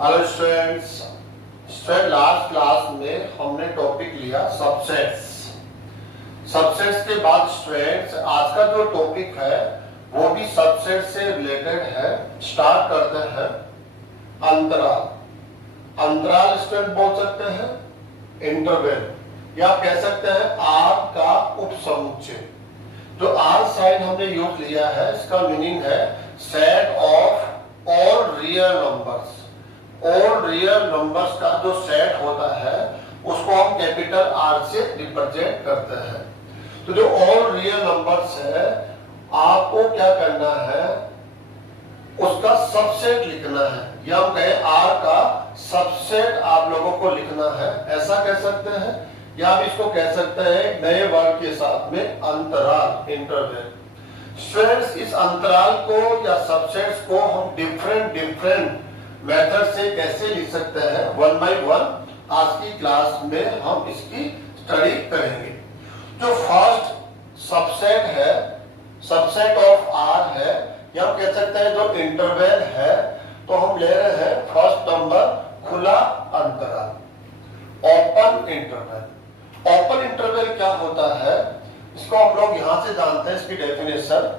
Hello students. Last class में हमने topic लिया सबसेट्स। सबसेट्स के बाद स्टूडेंट्स आज का जो टॉपिक है वो भी सबसेट से रिलेटेड है। स्टार्ट करते हैं अंतराल। अंतराल स्टूडेंट बोल सकते हैं इंटरवल, या आप कह सकते हैं आर का उपसमुच्चय। जो आर साइन हमने यूज लिया है इसका मीनिंग है set of all real numbers. All real numbers का जो सेट होता है उसको हम कैपिटल आर से रिप्रेजेंट करते हैं। तो जो ऑल रियल नंबर्स है आपको क्या करना है, उसका सबसेट लिखना है, या हम कहें आर का सबसेट आप लोगों को लिखना है, ऐसा कह सकते हैं। या आप इसको कह सकते हैं नए वर्ड के साथ में अंतराल, इंटरवल। स्टूडेंट्स इस अंतराल को या सबसेट्स को हम डिफरेंट मेथड से कैसे लिख सकते हैं, वन बाय वन आज की क्लास में हम इसकी स्टडी करेंगे। जो फर्स्ट सबसेट है, सबसेट ऑफ आर है, या हम कह सकते हैं जो इंटरवल है, तो हम ले रहे हैं फर्स्ट नंबर खुला अंतराल, ओपन इंटरवल। ओपन इंटरवल क्या होता है इसको हम लोग यहां से जानते हैं। इसकी डेफिनेशन,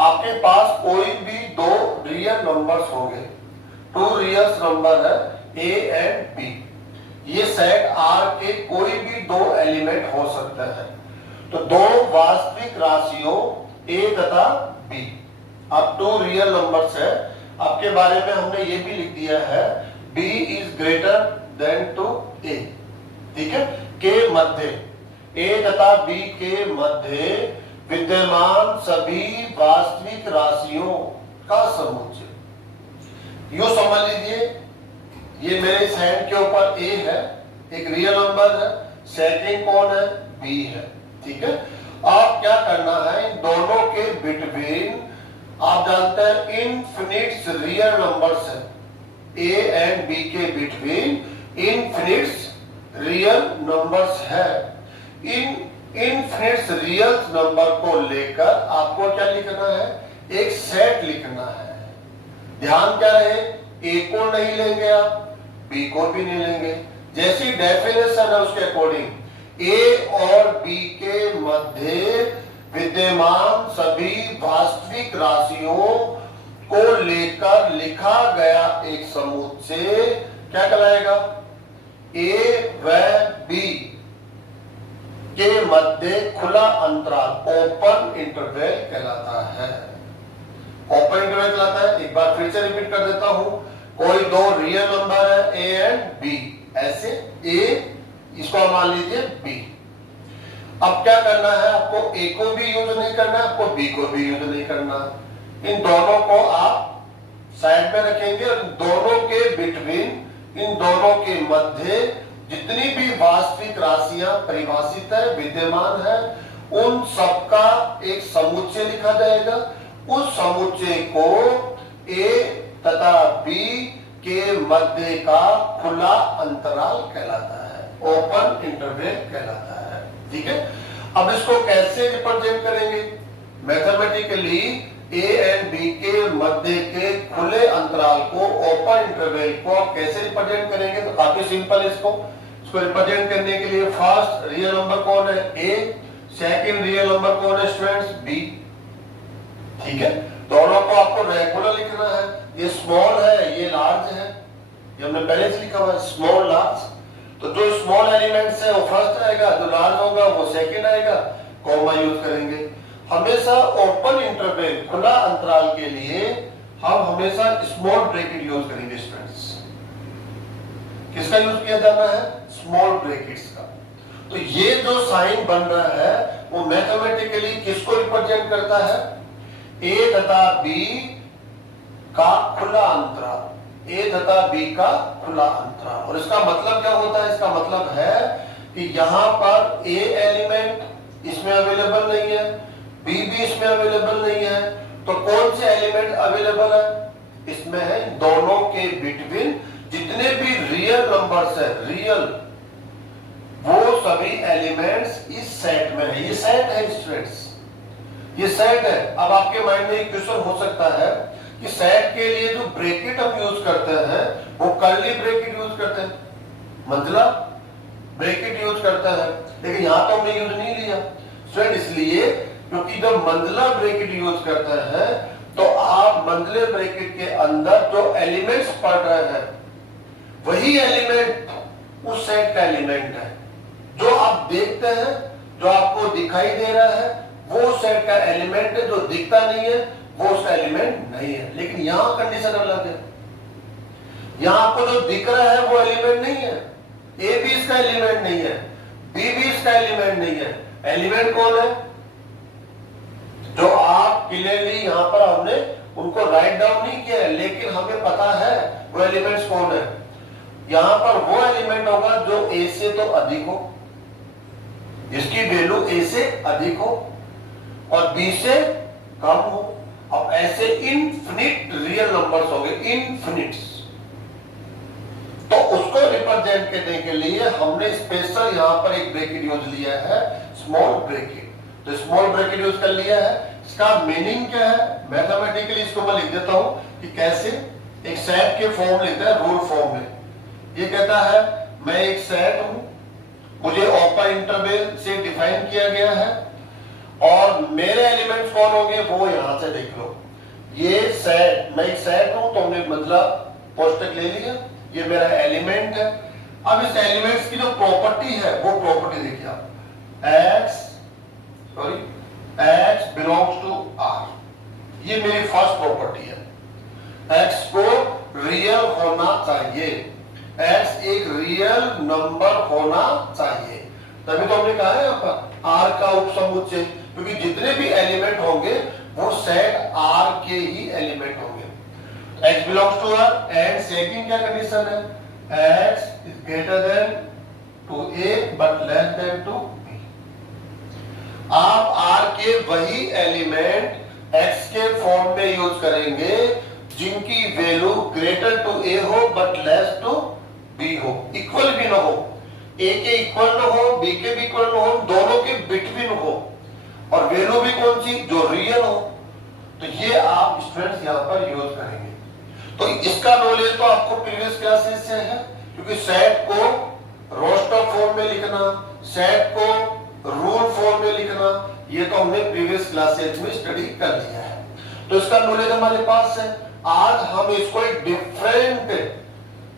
आपके पास कोई भी दो रियल नंबर्स होंगे, टू रियल नंबर है ए एंड बी। ये सेट आर के कोई भी दो एलिमेंट हो सकते हैं। तो दो वास्तविक राशियों ए तथा बी, अब टू रियल नंबर्स है। आपके बारे में हमने ये भी लिख दिया है B is greater than to A, ठीक है। के मध्य, ए तथा बी के मध्य विद्यमान सभी वास्तविक राशियों का समुच्चय। यूं समझ लीजिए ये मेरे इस हैंड के ऊपर ए है, एक रियल नंबर है, सेकंड कौन है, बी है, ठीक है। आप क्या करना है, इन दोनों के बिटवीन आप जानते हैं इनफिनिट्स रियल नंबर्स है, ए एंड बी के बिटवीन इनफिनिट्स रियल नंबर्स है। इन इनफिनिट्स रियल नंबर को लेकर आपको क्या लिखना है, एक सेट लिखना है। ध्यान क्या रहे, ए को नहीं लेंगे आप, बी को भी नहीं लेंगे। जैसी डेफिनेशन है उसके अकॉर्डिंग ए और बी के मध्य विद्यमान सभी वास्तविक राशियों को लेकर लिखा गया एक समुच्चय क्या कहलाएगा, ए व बी के मध्य खुला अंतराल ओपन इंटरवल कहलाता है। ओपन इंटरवल कहलाता है। एक बार फिर से रिपीट कर देता हूं, कोई दो रियल नंबर है ए एंड बी, ऐसे ए इसको मान लीजिए बी। अब क्या करना है, आपको ए को भी यूज नहीं करना, आपको बी को भी यूज नहीं करना। इन दोनों को आप साइड में रखेंगे और दोनों के बिटवीन, इन दोनों के मध्य जितनी भी वास्तविक राशियां परिभाषित है, विद्यमान है, उन सबका एक समुच्चय लिखा जाएगा। उस समुच्चय को ए तथा बी के मध्य का खुला अंतराल कहलाता है, ओपन इंटरवल कहलाता है, ठीक है। अब इसको कैसे रिप्रेजेंट करेंगे, मैथमेटिकली ए एंड बी के मध्य के खुले अंतराल को, ओपन इंटरवल को आप कैसे रिप्रेजेंट करेंगे, तो काफी सिंपल है। इसको रिप्रेजेंट करने के लिए फर्स्ट रियल नंबर कौन है, ए, सेकंड रियल नंबर कौन है स्टूडेंट्स, बी, ठीक है। दोनों को आपको रेगुलर लिखना है। ये स्मॉल है, ये लार्ज है, ये हमने पहले से लिखा हुआ है स्मॉल लार्ज। तो जो स्मॉल एलिमेंट्स है वो फर्स्ट आएगा, जो लार्ज होगा वो सेकंड आएगा, कॉमा यूज करेंगे। हमेशा ओपन इंटरवल खुला अंतराल के लिए हम हमेशा स्मॉल ब्रैकेट यूज करेंगे स्टूडेंट्स। किसका यूज किया जाना है, स्मॉल ब्रैकेट्स का। तो ये जो साइन बन रहा है वो मैथमेटिकली किसको रिप्रेजेंट करता है, ए तथा बी का खुला अंतराल, ए तथा बी का खुला अंतराल। और इसका मतलब क्या होता है, इसका मतलब है कि यहां पर ए एलिमेंट इसमें अवेलेबल नहीं है, बी भी इसमें अवेलेबल नहीं है, तो कौन से एलिमेंट अवेलेबल है, इसमें है दोनों के बिटवीन जितने भी रियल नंबर्स है, रियल, वो सभी एलिमेंट्स इस सेट में है। ये सेट है स्टूडेंट्स, ये सेट है। अब आपके माइंड में एक क्वेश्चन हो सकता है कि सेट के लिए जो ब्रैकेट हम यूज करते हैं वो कर्ली मतलब ब्रैकेट यूज करता है, लेकिन यहां तो हमने यूज नहीं लिया स्टूडेंट, इसलिए क्योंकि जब मंडला ब्रैकेट यूज करता है तो आप मंडले ब्रैकेट के अंदर जो एलिमेंट्स पढ़ रहे हैं वही एलिमेंट उस सेट का एलिमेंट है। जो आप देखते हैं, जो आपको दिखाई दे रहा है वो सेट का एलिमेंट है, जो दिखता नहीं है वो उसका एलिमेंट नहीं है। लेकिन यहां कंडीशन अलग है, यहां आपको जो दिख रहा है वो एलिमेंट नहीं है, ए भी इसका एलिमेंट नहीं है, बी भी इसका एलिमेंट नहीं है। एलिमेंट कौन है? जो आप क्लियरली यहां पर हमने उनको राइट डाउन नहीं किया है, लेकिन हमें पता है वो एलिमेंट्स कौन है। यहां पर वो एलिमेंट होगा जो ए से तो अधिक हो, जिसकी वैल्यू ए से अधिक हो और बी से कम हो। अब ऐसे इनफिनिट रियल नंबर्स होंगे, इनफिनिट्स, तो उसको रिप्रेजेंट करने के लिए हमने स्पेशल यहां पर एक ब्रैकेट यूज लिया है, स्मॉल ब्रैकेट। तो स्मॉल ब्रैकेट यूज कर लिया है। इसका मीनिंग क्या है? मैथमेटिकली इसको मैं लिख देता हूं कि कैसे एक सेट के फॉर्म लेता है, रूल फॉर्म में। ये कहता है मैं एक सेट हूं, मुझे ओपन इंटरवल से डिफाइन किया गया है और मेरे एलिमेंट्स कौन होंगे वो यहां से देख लो। ये सेट, मैं एक सेट हूं तो हमने मतलब कोष्टक ले लिया, ये मेरा एलिमेंट है। अब इस एलिमेंट्स की जो प्रॉपर्टी है वो प्रॉपर्टी देखिए आप, x बिलोंग्स टू r, ये मेरी फर्स्ट प्रॉपर्टी है। x को रियल होना चाहिए, x एक रियल नंबर होना चाहिए, तभी तो हमने कहा है यहाँ पर r का उपसमुच्चय, क्योंकि जितने भी एलिमेंट होंगे वो सेट r के ही एलिमेंट होंगे। x belongs to r and second क्या कंडीशन है? x is greater than to a but less than to b। आप r के वही एलिमेंट x के फॉर्म में यूज करेंगे जिनकी वैल्यू ग्रेटर टू a हो बट लेस टू b हो, इक्वल भी ना हो, a के इक्वल ना हो, b के भी इक्वल ना हो, दोनों के बिटवीन हो, और वैल्यू भी कौन सी? जो रियल हो। तो ये आप स्टूडेंट्स यहां पर यूज करेंगे। तो इसका नॉलेज तो आपको प्रीवियस क्लासेस से है, क्योंकि सेट को रोस्टर फॉर्म में लिखना, सेट को रूल फॉर्म में लिखना, ये तो हमने प्रीवियस क्लासेस में स्टडी कर लिया है। तो इसका नॉलेज हमारे पास है। आज हम इसको एक डिफरेंट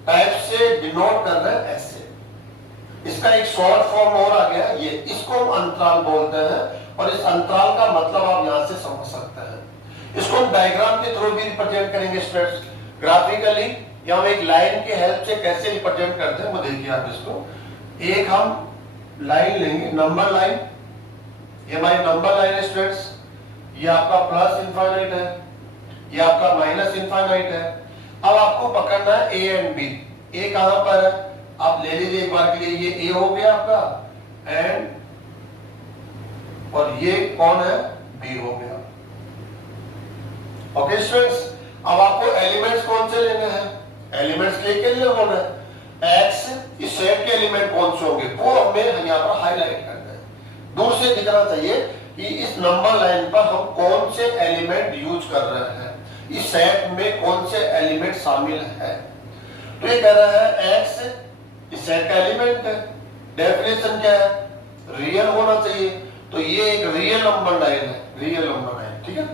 टाइप से डिनोट कर रहे हैं, ऐसे। इसका एक शॉर्ट फॉर्म और आ गया, ये इसको हम अंतराल बोलते हैं, और इस अंतराल का मतलब आप यहां से समझ सकते हैं। इसको हम डायग्राम के थ्रू भी रिप्रेजेंट करेंगे स्टूडेंट्स, ग्राफिकली, या हम एक लाइन के हेल्प से कैसे रिप्रेजेंट करते हैं वो देखिए आप। इसको एक हम लाइन लेंगे, नंबर लाइन, ये हमारी नंबर लाइन है स्टूडेंट्स, ये आपका प्लस इनफाइनाइट है, ये आपका माइनस इनफाइनाइट है। अब आपको पकड़ना है ए एंड बी। ए कहां पर है? आप ले लीजिए एक बार के लिए, ये ए हो गया आपका, एंड और ये कौन है? बी हो गया। ओके स्टूडेंट्स, अब आपको एलिमेंट्स कौन से लेने हैं? एलिमेंट्स लेके लिए होना है। एक्स, इस सेट के एलिमेंट कौन से होंगे वो हमें यहाँ पर हाईलाइट करना है। दूर से दिखना चाहिए कि इस नंबर लाइन पर हम कौन से एलिमेंट यूज कर रहे हैं, इस सेट में कौन से एलिमेंट शामिल है। तो ये कह रहा है एक्स इस सेट का एलिमेंट है, डेफिनेशन क्या है? रियल होना चाहिए। तो ये एक रियल नंबर लाइन है, रियल नंबर लाइन, ठीक है।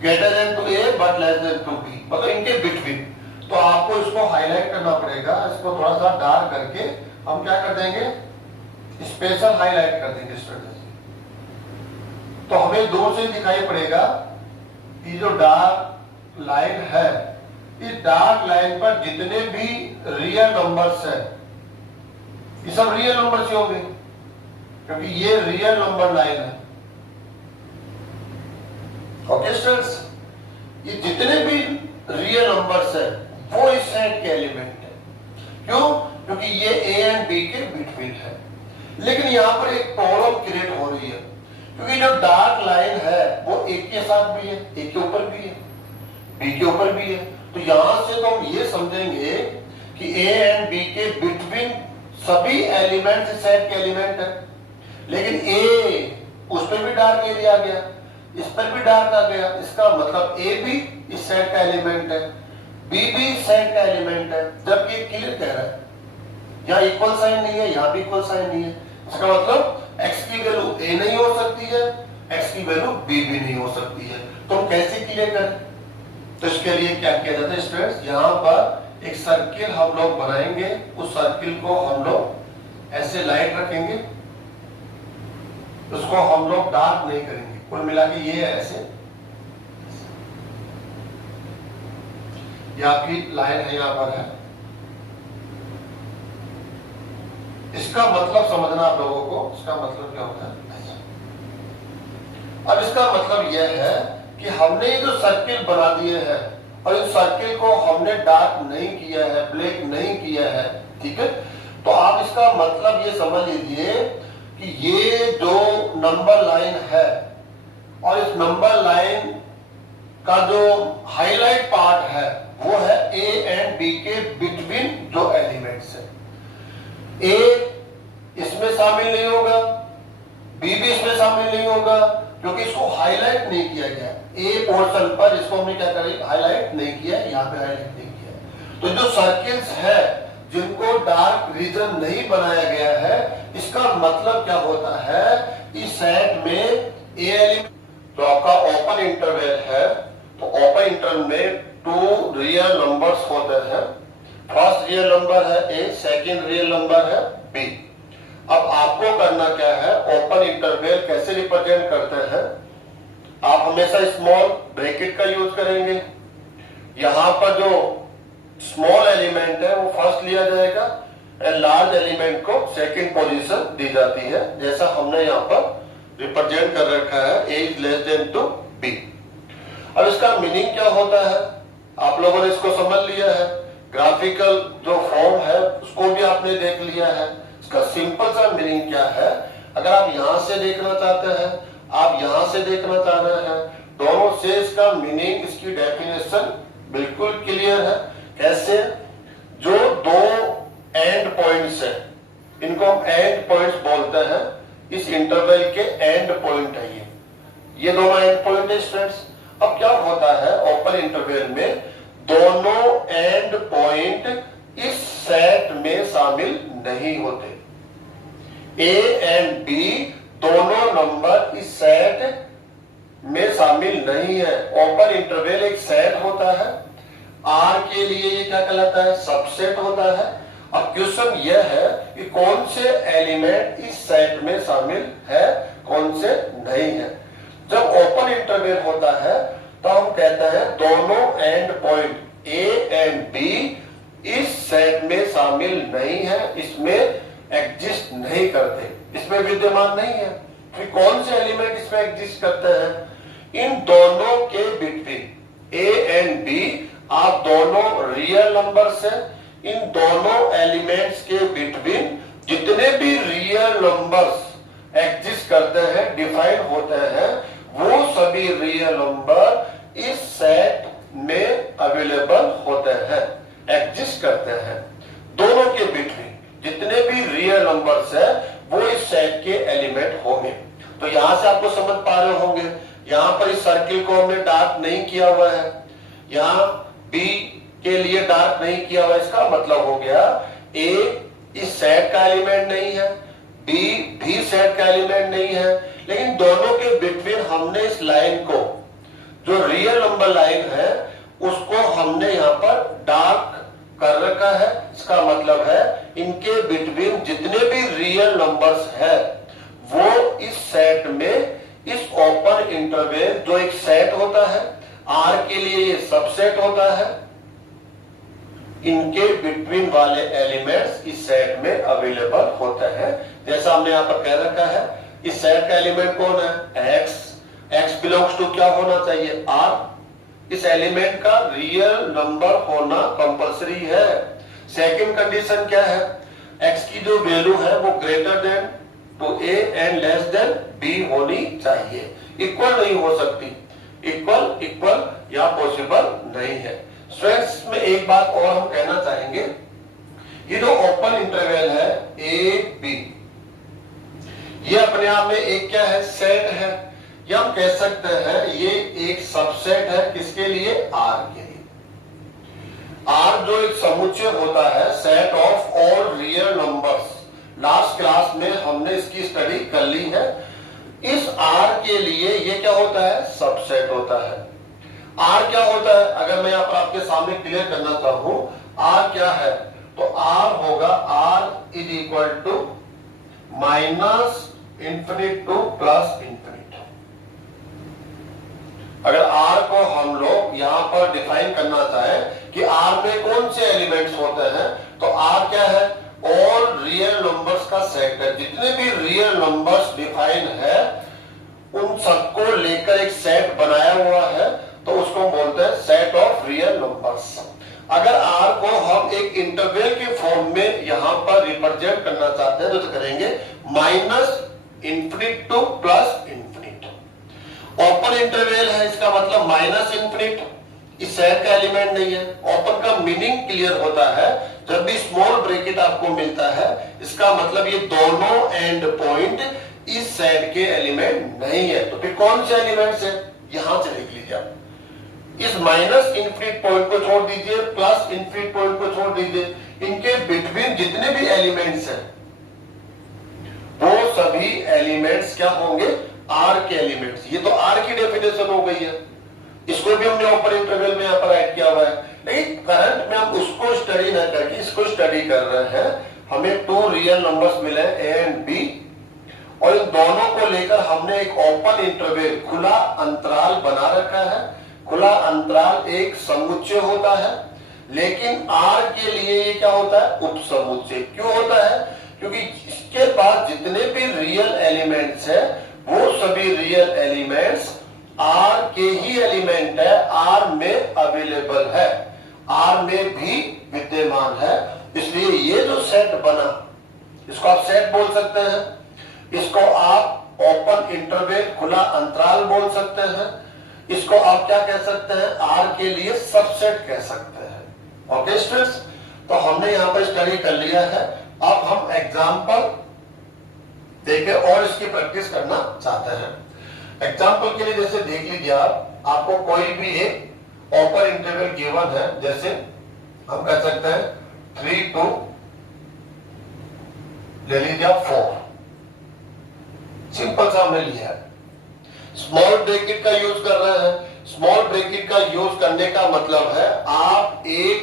Greater than to A but less than to B, मतलब इनके बिटवीन। तो आपको इसको हाईलाइट करना पड़ेगा, इसको थोड़ा सा डार्क करके हम क्या कर देंगे? स्पेशल हाईलाइट कर देंगे स्टूडेंट। तो हमें दूर से दिखाई पड़ेगा कि जो डार्क लाइन है, इस डार्क लाइन पर जितने भी रियल नंबर्स है ये सब रियल नंबर से होंगे, क्योंकि ये रियल नंबर लाइन है। ओके स्टूडेंट्स, ये जितने भी रियल नंबर्स है वो इस सेट के एलिमेंट है। क्यों? क्योंकि ये ए एंड बी के बिटवीन है। लेकिन यहां पर एक प्रॉब्लम क्रिएट हो रही है, क्योंकि जो डार्क लाइन है वो एक के साथ भी है, एक के ऊपर भी है, बी के ऊपर भी है। तो यहां से तो हम ये समझेंगे कि ए एंड बी के बिटवीन सभी एलिमेंट सेट के एलिमेंट है। लेकिन ए, उस पर भी डार्क एरिया आ गया, इस पर भी डार्क आ गया, इसका मतलब ए भी इस सेट का एलिमेंट है, बी भी सेट का एलिमेंट है। जब ये क्लियर कह रहा है यहाँ इक्वल साइन नहीं है, यहाँ भी इक्वल साइन नहीं है। इसका मतलब x की वैल्यू a नहीं हो सकती है, x की वैल्यू b भी नहीं हो सकती है। तो हम कैसे क्लियर करें? तो इसके लिए क्या किया जाता है स्टूडेंट्स, यहाँ पर एक सर्किल हम लोग बनाएंगे, उस सर्किल को हम लोग ऐसे लाइट रखेंगे, उसको हम लोग डार्क नहीं करेंगे। कुल मिला के ये ऐसे या आपकी लाइन है यहाँ पर है। इसका मतलब समझना आप लोगों को, इसका मतलब क्या होता है। अब इसका मतलब यह है कि हमने ये जो सर्किल बना दिए हैं और इस सर्किल को हमने डार्क नहीं किया है, ब्लैक नहीं किया है, ठीक है। तो आप इसका मतलब ये समझ लीजिए कि ये जो नंबर लाइन है और इस नंबर लाइन का जो हाईलाइट पार्ट है वो है ए एंड बी के बिटवीन जो एलिमेंट्स है। ए इसमें शामिल नहीं होगा, बी भी इसमें शामिल नहीं होगा, क्योंकि इसको हाईलाइट नहीं किया गया। ए पोर्शन पर इसको हमने क्या करें, हाईलाइट नहीं किया, यहाँ पे हाईलाइट नहीं किया। तो जो सर्किल्स है जिनको डार्क रीजन नहीं बनाया गया है, इसका मतलब क्या होता है, इस सेट में ए एलिमेंट तो आपका ओपन इंटरवल है, तो ओपन इंटरवल में 2 रियल नंबर्स होते हैं। फर्स्ट रियल नंबर है ए, सेकंड रियल नंबर है बी। अब आपको करना क्या है, ओपन इंटरवल कैसे रिप्रेजेंट करते हैं, आप हमेशा स्मॉल ब्रैकेट का यूज करेंगे। यहां पर जो स्मॉल एलिमेंट है वो फर्स्ट लिया जाएगा एंड लार्ज एलिमेंट को सेकंड पोजीशन दी जाती है, जैसा हमने यहाँ पर रिप्रेजेंट कर रखा है, A is less than to B. अब इसका मीनिंग क्या होता है, आप लोगों ने इसको समझ लिया है, ग्राफिकल जो फॉर्म है उसको भी आपने देख लिया है। इसका सिंपल सा मीनिंग क्या है, अगर आप यहां से देखना चाहते हैं, आप यहां से देखना चाह रहे हैं, दोनों से इसका मीनिंग, इसकी डेफिनेशन बिल्कुल क्लियर है। कैसे, जो दो एंड पॉइंट्स है इनको हम एंड पॉइंट्स बोलते हैं, इस इंटरवल के एंड पॉइंट है ये दोनों एंड पॉइंट है स्टूडेंट्स। अब क्या होता है, ओपन इंटरवल में दोनों एंड पॉइंट इस सेट में शामिल नहीं होते। ए एंड बी दोनों नंबर इस सेट में शामिल नहीं है। ओपन इंटरवल एक सेट होता है, आर के लिए ये क्या कहलाता है, सबसेट होता है। अब क्वेश्चन यह है कि कौन से एलिमेंट इस सेट में शामिल है, कौन से नहीं है। जब ओपन इंटरवल होता है तो हम कहते हैं दोनों end point A and B इस सेट में शामिल नहीं है, इसमें एग्जिस्ट नहीं करते, इसमें विद्यमान नहीं है। फिर कौन से एलिमेंट इसमें एग्जिस्ट करते हैं, इन दोनों के बिटवीन ए एंड बी आप दोनों रियल नंबर से, इन दोनों एलिमेंट्स के बिटवीन जितने भी रियल नंबर्स एग्जिस्ट करते हैं, डिफाइन होते हैं, वो सभी रियल नंबर इस सेट में अवेलेबल होते हैं, एग्जिस्ट करते हैं। दोनों के बिटवीन जितने भी रियल नंबर्स है वो इस सेट के एलिमेंट होंगे। तो यहां से आपको समझ पा रहे होंगे, यहां पर इस सर्किल को हमने डार्क नहीं किया हुआ है, यहां बी के लिए डार्क नहीं किया हुआ, इसका मतलब हो गया ए इस सेट का एलिमेंट नहीं है, बी भी सेट का एलिमेंट नहीं है, लेकिन दोनों के बिटवीन हमने इस लाइन को, जो रियल नंबर लाइन है, उसको हमने यहाँ पर डार्क कर रखा है। इसका मतलब है इनके बिटवीन जितने भी रियल नंबर्स है वो इस सेट में, इस ओपन इंटरवल जो एक सेट होता है, आर के लिए ये सबसेट होता है, इनके बिटवीन वाले एलिमेंट्स इस सेट में अवेलेबल होते हैं। जैसा हमने यहां पर कह रखा है, इस सेट का एलिमेंट कौन है, एक्स। एक्स बिलोंग्स टू क्या होना चाहिए, आर। इस एलिमेंट का रियल नंबर होना कंपल्सरी है। सेकंड कंडीशन क्या है, एक्स की जो वैल्यू है वो greater than to A and less than B होनी चाहिए, इक्वल नहीं हो सकती। इक्वल या पॉसिबल नहीं है। स्टूडेंट्स में एक बात और हम कहना चाहेंगे, ये जो ओपन इंटरवल है ए बी, ये अपने आप में एक क्या है, सेट है, या हम कह सकते हैं ये एक सबसेट है, किसके लिए, आर के लिए। आर जो एक समुच्चय होता है, set of all real numbers, last class में हमने इसकी स्टडी कर ली है। इस आर के लिए ये क्या होता है, सबसेट होता है। आर क्या होता है, अगर मैं यहाँ पर आपके सामने क्लियर करना चाहूं, आर क्या है, तो आर होगा R is equal to minus infinite to plus infinite. अगर आर को हम लोग यहां पर डिफाइन करना चाहें कि आर में कौन से एलिमेंट्स होते हैं, तो आर क्या है, ऑल रियल नंबर्स का सेट है। जितने भी रियल नंबर्स डिफाइन है उन सबको लेकर एक सेट बनाया हुआ है, तो उसको बोलते हैं सेट ऑफ रियल नंबर्स। अगर आर को हम एक इंटरवल के फॉर्म में यहां पर रिप्रेजेंट करना चाहते हैं तो करेंगे minus infinite to plus infinite. Open interval है, इसका मतलब माइनस इंफिनिट, इस सेट का एलिमेंट नहीं है। ओपन का मीनिंग क्लियर होता है, जब भी स्मॉल ब्रैकेट आपको मिलता है इसका मतलब ये दोनों एंड पॉइंट इस सेट के एलिमेंट नहीं है। तो फिर कौन से एलिमेंट्स है, यहां से देख लीजिए आप। इस माइनस इंफिनिट पॉइंट को छोड़ दीजिए, प्लस इंफिनिट पॉइंट को छोड़ दीजिए, इनके बिटवीन जितने भी एलिमेंट्स हैं वो सभी एलिमेंट्स क्या होंगे, आर के एलिमेंट्स। ये तो आर की डेफिनेशन हो गई है, इसको भी हमने ओपन इंटरवल में यहाँ पर ऐड किया हुआ है। लेकिन करंट में हम उसको स्टडी न करके इसको स्टडी कर रहे हैं। हमें टू रियल नंबर्स मिले ए एंड बी, और इन दोनों को लेकर हमने एक ओपन इंटरवल, खुला अंतराल बना रखा है। खुला अंतराल एक समुच्चय होता है, लेकिन आर के लिए ये क्या होता है, उपसमुच्चय। क्यों होता है, क्योंकि इसके पास जितने भी रियल एलिमेंट्स है वो सभी रियल एलिमेंट्स आर के ही एलिमेंट है, आर में अवेलेबल है, आर में भी विद्यमान है। इसलिए ये जो सेट बना, इसको आप सेट बोल सकते हैं, इसको आप ओपन इंटरवल, खुला अंतराल बोल सकते हैं, इसको आप क्या कह सकते हैं, आर के लिए सबसेट कह सकते हैं। ओके स्टूडेंट्स, तो हमने यहां पर स्टडी कर लिया है। अब हम एग्जाम्पल देखें और इसकी प्रैक्टिस करना चाहते हैं। एग्जाम्पल के लिए जैसे देख लीजिए आप, आपको कोई भी एक ओपन इंटरवल गिवन है, जैसे हम कह सकते हैं 3 2 ले लीजिए आप 4, सिंपल सा हमने लिया है। स्मॉल ब्रैकेट का यूज कर रहे हैं। स्मॉल ब्रैकेट का यूज करने का मतलब है आप एक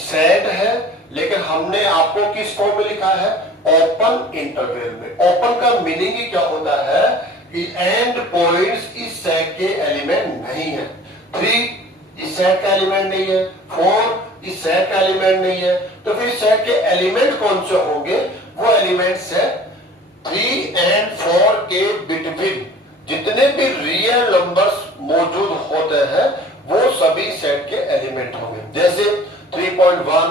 सेट है, लेकिन हमने आपको किस फॉर्म में लिखा है, ओपन इंटरवल में। ओपन का मीनिंग ही क्या होता है कि एंड पॉइंट्स इस सेट के एलिमेंट नहीं है। 3 इस सेट का एलिमेंट नहीं है, 4 इस सेट का एलिमेंट नहीं है, तो फिर सेट के एलिमेंट कौन से होंगे, वो एलिमेंट्स है 3 एंड 4 के बिटवीन जितने भी रियल नंबर्स मौजूद होते हैं वो सभी सेट के एलिमेंट होंगे। जैसे 3.1,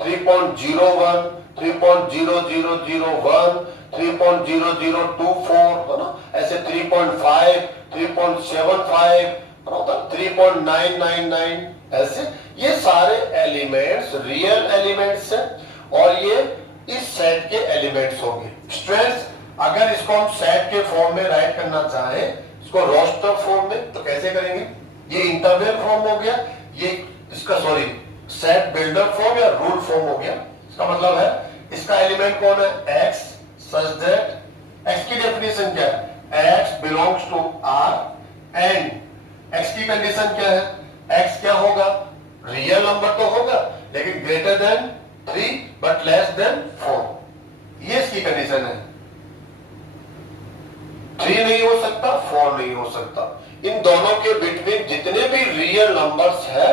3.01, 3.0001, 3.0024 है ना, ऐसे 3.5, 3.75, 3.999, ऐसे ये सारे एलिमेंट्स रियल एलिमेंट्स हैं और ये इस सेट के एलिमेंट्स होंगे। स्टूडेंट्स, अगर इसको हम सेट के फॉर्म में राइट करना चाहें, इसको रोस्टर फॉर्म में, तो कैसे करेंगे, ये इंटरवल फॉर्म हो गया, ये इसका सेट बिल्डर फॉर्म या रूल फॉर्म हो गया। इसका मतलब है इसका एलिमेंट कौन है, x, सच दैट x की डेफिनेशन क्या है, x belongs to r and x की कंडीशन क्या है, x क्या होगा, रियल नंबर तो होगा लेकिन greater than 3 but less then 4, ये इसकी कंडीशन है। 3 नहीं हो सकता, 4 नहीं हो सकता। इन दोनों के बिटवीन जितने भी रियल नंबर्स है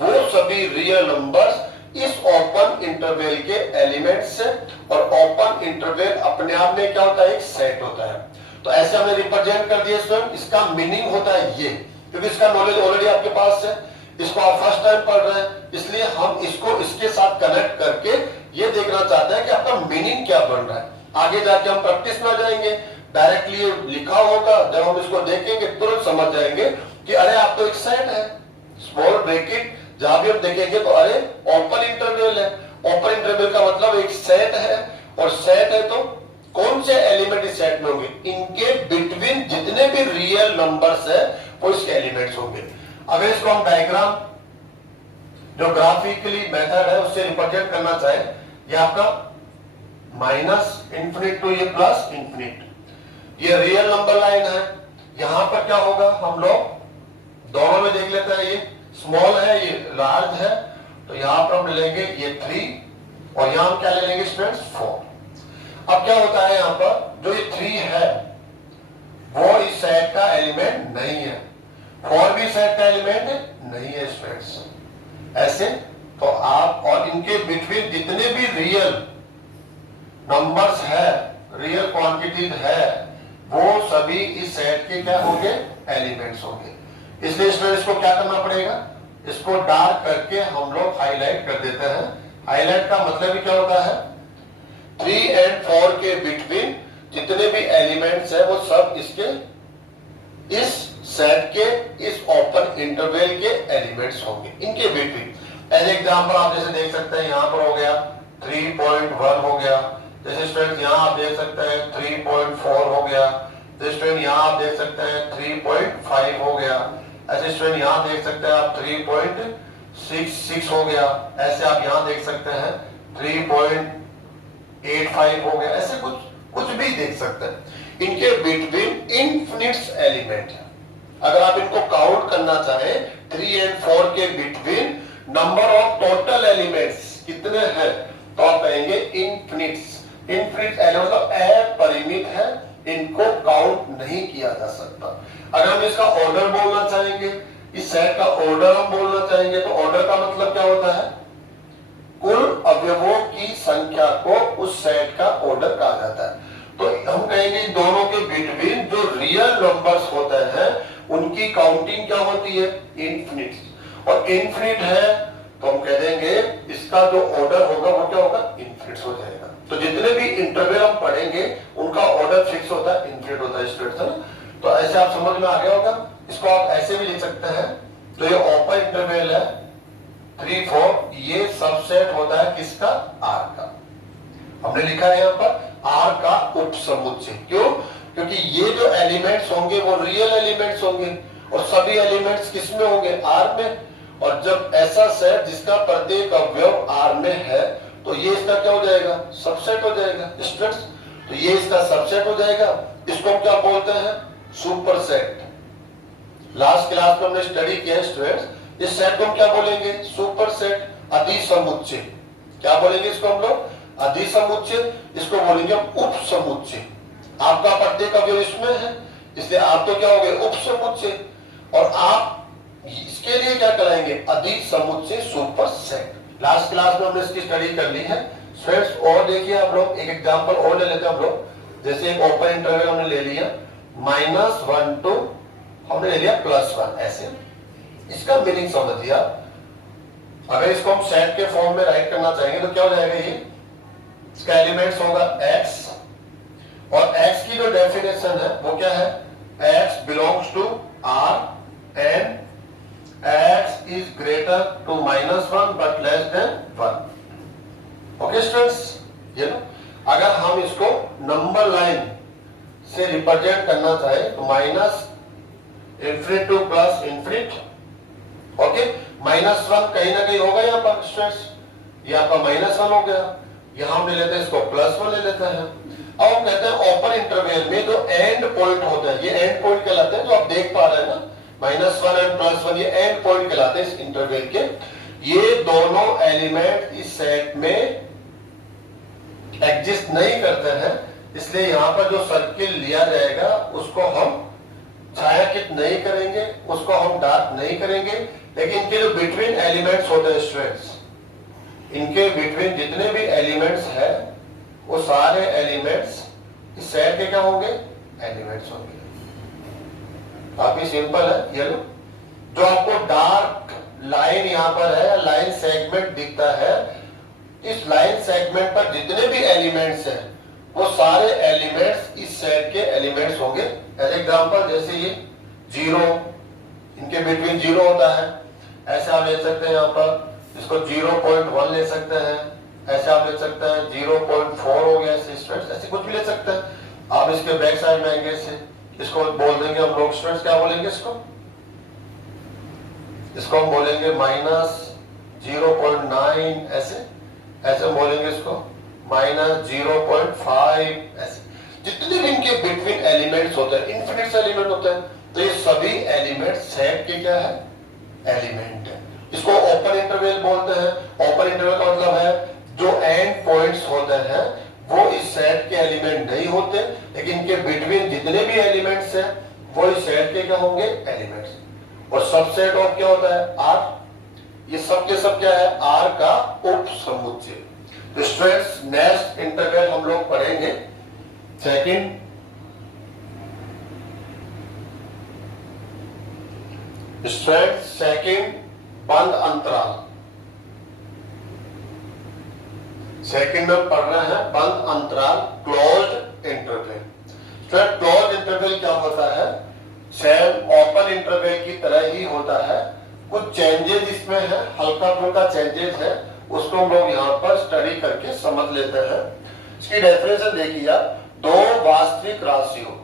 वो सभी रियल नंबर्स इस ओपन इंटरवल के एलिमेंट्स है, और ओपन इंटरवल अपने आप में क्या होता है, एक सेट होता है। तो ऐसे हमने रिप्रेजेंट कर दिया स्वयं। इसका मीनिंग होता है ये, क्योंकि इसका नॉलेज ऑलरेडी आपके पास है, इसको आप फर्स्ट टाइम पढ़ रहे हैं, इसलिए हम इसको इसके साथ कनेक्ट करके ये देखना चाहते हैं कि आपका मीनिंग क्या बन रहा है। आगे जाके हम प्रैक्टिस में जाएंगे, डायरेक्टली लिखा होगा, जब हम इसको देखेंगे तुरंत समझ जाएंगे कि अरे आप तो एक सेट है। स्मॉल ब्रैकेट जहां भी हम देखेंगे तो अरे ओपन इंटरवल है, ओपन इंटरवल का मतलब एक सेट है, और सेट है तो कौन से एलिमेंट इस सेट में होंगे, इनके बिटवीन जितने भी रियल नंबर्स है वो इसके एलिमेंट्स होंगे। अगर इसको हम डायग्राम जो ग्राफिकली मेथड है उससे रिप्रेजेंट करना चाहे, ये आपका माइनस इंफिनिट टू ये प्लस इंफिनिट, ये रियल नंबर लाइन है। यहां पर क्या होगा, हम लोग दोनों में देख लेते हैं, ये स्मॉल है ये लार्ज है, तो यहां पर हम लेंगे ये 3 और यहां हम क्या ले लेंगे स्टूडेंट्स 4। अब क्या होता है यहां पर जो ये 3 है वो इस सेट का एलिमेंट नहीं है, 4 भी सेट का एलिमेंट नहीं है स्टूडेंट्स। ऐसे तो आप और इनके बिटवीन जितने भी रियल नंबर्स है, रियल क्वांटिटीज है, वो सभी इस सेट के क्या होंगे, एलिमेंट्स होंगे। इसलिए स्टूडेंट्स को क्या करना पड़ेगा, इसको डार्क करके हम लोग हाईलाइट कर देते हैं। हाईलाइट का मतलब ही क्या होता है, 3 और 4 के बिटवीन जितने भी एलिमेंट्स है वो सब इसके इस सेट के इस ओपन इंटरवल के एलिमेंट्स होंगे, इनके बिटवीन। एज एग्जांपल आप जैसे देख सकते हैं यहां पर हो गया 3.1 हो गया, जैसे स्टूडेंट यहां आप देख सकते हैं 3.4 हो गया, जैसे स्टूडेंट यहां आप देख सकते हैं 3.5 हो गया, ऐसे स्टूडेंट यहां देख सकते हैं आप 3.66 हो गया, ऐसे आप यहां देख सकते हैं 3.85 हो गया, ऐसे कुछ भी देख सकते हैं। इनके बिटवीन इनफिनिट्स एलिमेंट है। अगर आप इनको काउंट करना चाहें 3 और 4 के between number of total elements कितने हैं, तो आप कहेंगे इनफिनिट्स। इनफिनिट एलिमेंट मतलब अपरिमित है, इनको काउंट नहीं किया जा सकता। अगर हम इसका ऑर्डर बोलना चाहेंगे, इस सेट का ऑर्डर हम बोलना चाहेंगे, तो ऑर्डर का मतलब क्या होता है, कुल अवयवों की संख्या को उस सेट का ऑर्डर कहा जाता है। तो हम कहेंगे दोनों के बिटवीन जो रियल नंबर्स होते हैं उनकी काउंटिंग क्या होती है, इनफिनिट। और इनफिनिट है तो हम कह देंगे इसका जो ऑर्डर होगा वो क्या होगा, इनफिनिट हो जाएगा। तो जितने भी इंटरवल हम पढ़ेंगे उनका ऑर्डर फिक्स होता है, इनफिनिट होता है स्टूडेंट्स, है ना। तो ऐसे आप समझ में आ गया होगा। इसको आप ऐसे भी लिख सकते हैं, तो ये ओपन इंटरवल है 3, 4, ये सबसेट होता है किसका, आर का। हमने लिखा है यहाँ पर आर का उपसमुच्चय। क्यों, क्योंकि ये जो एलिमेंट्स होंगे वो रियल एलिमेंट्स होंगे और सभी एलिमेंट्स किस में होंगे, आर में। और जब ऐसा सेट जिसका प्रत्येक अवयव आर में है तो ये इसका क्या हो जाएगा, सबसेट हो जाएगा स्टूडेंट्स। तो ये इसका सबसेट हो जाएगा, इसको हम क्या बोलते हैं, सुपरसेट। लास्ट क्लास में हमने स्टडी किया स्टूडेंट्स, इस सेट को हम क्या बोलेंगे, सुपरसेट, अधिसमुच्चय। क्या बोलेंगे इसको हम लोग, अधिसमुच्चय। इसको बोलेंगे हम उपसमुच्चय। आपका प्रत्येक अवयव इसमें है इसलिए आप तो क्या हो गए, उपसमुच्चय। और आप इसके लिए क्या कराएंगे, अधिसमुच्चय सुपरसेट। लास्ट क्लास में हमने इसकी स्टडी कर ली है फ्रेंड्स। और देखिए आप लोग एक एग्जांपल और ले लेते हैं हम लोग। जैसे एक ओपन इंटरवल हमने ले लिया, -1 to हमने ले लिया +1, ऐसे। इसका मीनिंग समझिए आप। अगर इसको हम सेट के फॉर्म में राइट करना चाहेंगे तो क्या हो जाएगा, ये इसका एलिमेंट्स होगा x, और x की जो डेफिनेशन है वो क्या है, x belongs to R and x is greater to -1 but less than 1। Okay students, ये ना अगर हम इसको नंबर लाइन से रिप्रेजेंट करना चाहे तो -∞ टू +∞। ओके, -1 कहीं ना कहीं होगा यहाँ पर स्टूडेंट्स, ये आपका -1 हो गया। यहां हम ले लेते हैं इसको +1 ले लेते हैं। अब हम कहते हैं ओपन इंटरवल में जो एंड पॉइंट होते हैं, ये एंड पॉइंट कहलाते हैं, जो आप देख पा रहे हैं ना, -1 और +1 ये एंड पॉइंट कहलाते हैं इस इंटरवल के। ये दोनों एलिमेंट इस सेट में एग्जिस्ट नहीं करते हैं, इसलिए यहां पर जो सर्किल लिया जाएगा उसको हम छायांकित नहीं करेंगे, उसको हम डार्क नहीं करेंगे। लेकिन इनके जो बिटवीन एलिमेंट्स होते हैं स्टूडेंट्स, इनके बिटवीन जितने भी एलिमेंट्स है वो सारे एलिमेंट्स इस सेट के क्या होंगे, एलिमेंट्स होंगे। काफी सिंपल है। ये लो, जो आपको डार्क लाइन यहाँ पर है, लाइन सेगमेंट दिखता है, इस लाइन सेगमेंट पर जितने भी एलिमेंट्स हैं वो सारे एलिमेंट्स इस सेट के एलिमेंट्स होंगे। एज एग्जांपल जैसे ये 0, इनके बिटवीन 0 होता है, ऐसे आप ले सकते हैं। यहाँ पर इसको 0.1 ले सकते हैं, ऐसे आप ले सकते हैं 0.4 हो गया, ऐसे कुछ भी ले सकते हैं आप। इसके बैक साइड में आएंगे, इसको बोल देंगे हम लोग स्टूडेंट्स, क्या बोलेंगे इसको हम बोलेंगे 0.9 ऐसे ऐसे बोलेंगे इसको, -0.5 ऐसे। जितने भी इनके बिटवीन एलिमेंट्स होते हैं, इनफिनिट एलिमेंट होते हैं, तो ये सभी एलिमेंट सेट के क्या है, एलिमेंट है। इसको ओपन इंटरवल बोलते हैं। ओपन इंटरवल का मतलब है जो एंड पॉइंट्स होते हैं वो इस सेट के एलिमेंट नहीं होते, लेकिन इनके बिटवीन जितने भी एलिमेंट्स हैं वो इस सेट के क्या होंगे, एलिमेंट्स। और सबसेट ऑफ क्या होता है, आर। ये सब के सब क्या है, आर का उप समुच्चय। तो स्टूडेंट्स नेक्स्ट इंटरवल हम लोग पढ़ेंगे सेकंड स्ट्रेट सेकंड बंद अंतराल। सेकंड में पढ़ रहे हैं बंद अंतराल, closed interval. Straight closed interval क्या होता है, सेम ओपन इंटरवल की तरह ही होता है। कुछ चेंजेस इसमें है, हल्का फुल्का चेंजेस है, उसको हम लोग यहाँ पर स्टडी करके समझ लेते हैं। इसकी डेफिनेशन देखिए आप, दो वास्तविक राशियों,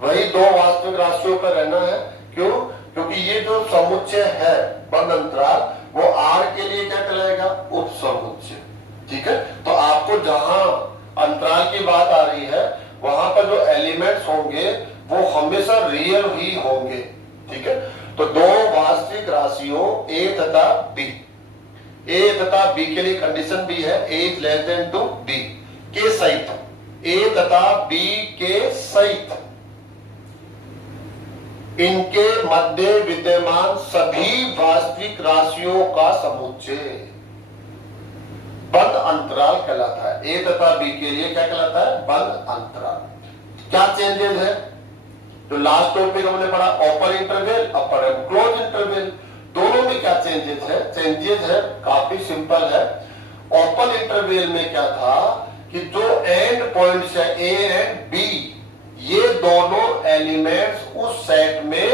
वही दो वास्तविक राशियों का रहना है। क्यों? क्योंकि ये जो समुच्चय है बंद अंतराल, वो आर के लिए क्या कहलाएगा, उप समुच्चय। ठीक है, तो आपको जहां अंतराल की बात आ रही है वहां पर जो एलिमेंट्स होंगे वो हमेशा रियल ही होंगे। ठीक है, तो दो वास्तविक राशियों ए तथा बी, ए तथा बी के लिए कंडीशन भी है, A is less than to B के सहित, ए तथा बी के सहित इनके मध्य विद्यमान सभी वास्तविक राशियों का समुच्चय बंद अंतराल कहलाता है। ए तथा बी के लिए क्या कहलाता है, बंद अंतराल। क्या चेंजेस है, जो लास्ट टॉपिक हमने पढ़ा ओपन इंटरवल, अपर क्लोज इंटरवल, दोनों में क्या चेंजेस है? चेंजेस है काफी सिंपल है। ओपन इंटरवल में क्या था कि जो एंड पॉइंट्स है ए एंड बी, ये दोनों एलिमेंट्स उस सेट में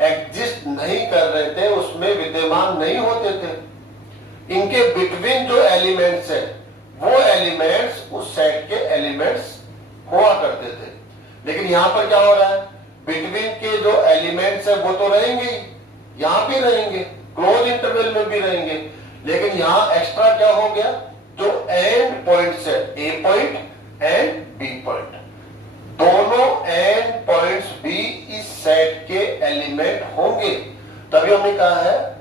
एग्जिस्ट नहीं कर रहे थे, उसमें विद्यमान नहीं होते थे। इनके बिटवीन जो एलिमेंट्स है वो एलिमेंट्स उस सेट के एलिमेंट्स हुआ करते थे। लेकिन यहां पर क्या हो रहा है, बिटवीन के जो एलिमेंट्स है वो तो रहेंगे ही, यहां भी रहेंगे, क्लोज इंटरवल में भी रहेंगे, लेकिन यहां एक्स्ट्रा क्या हो गया, जो एंड पॉइंट्स है ए पॉइंट एंड बी पॉइंट, दोनों एंड पॉइंट्स भी इस सेट के एलिमेंट होंगे। तभी हमने कहा है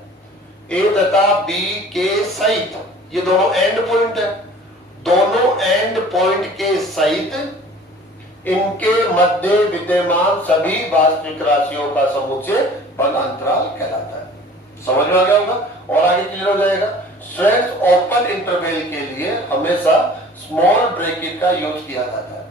ए तथा बी के सहित, ये दोनों एंड पॉइंट है, दोनों एंड पॉइंट के सहित इनके मध्य विद्यमान सभी वास्तविक राशियों का समुच्चय बंद अंतराल कहलाता है। समझ में आ गया होगा और आगे क्लियर हो जाएगा। स्ट्रेट ओपन इंटरवल के लिए हमेशा स्मॉल ब्रैकेट का यूज किया जाता है।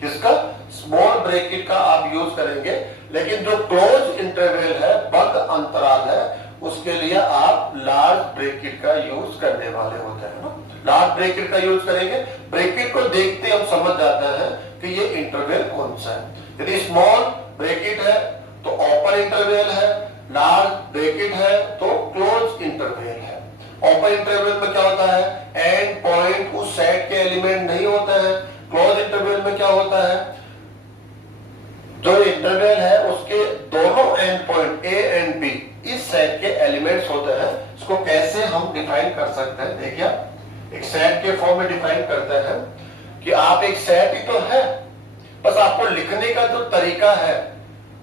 किसका? स्मॉल ब्रैकेट का आप यूज करेंगे, लेकिन जो क्लोज इंटरवल है, बंद अंतराल है, उसके लिए आप लार्ज ब्रैकेट का यूज करने वाले होते हैं ना। लार्ज ब्रैकेट का यूज करेंगे, ब्रैकेट को देखते हम समझ जाते हैं कि ये इंटरवल कौन सा है। यदि स्मॉल ब्रैकेट है तो ओपन इंटरवल है, लार्ज ब्रैकेट है तो क्लोज इंटरवल है। ओपन इंटरवल में क्या होता है, एंड पॉइंट उस सेट के एलिमेंट नहीं होते हैं। क्लोज इंटरवल में क्या होता है, जो इंटरवल है उसके दोनों end point A and B इस सेट के एलिमेंट्स होते हैं। इसको कैसे हम डिफाइन कर सकते हैं, देखिए एक सेट के फॉर्म में डिफाइन करते हैं कि आप एक सेट ही तो है, बस आपको लिखने का जो तरीका है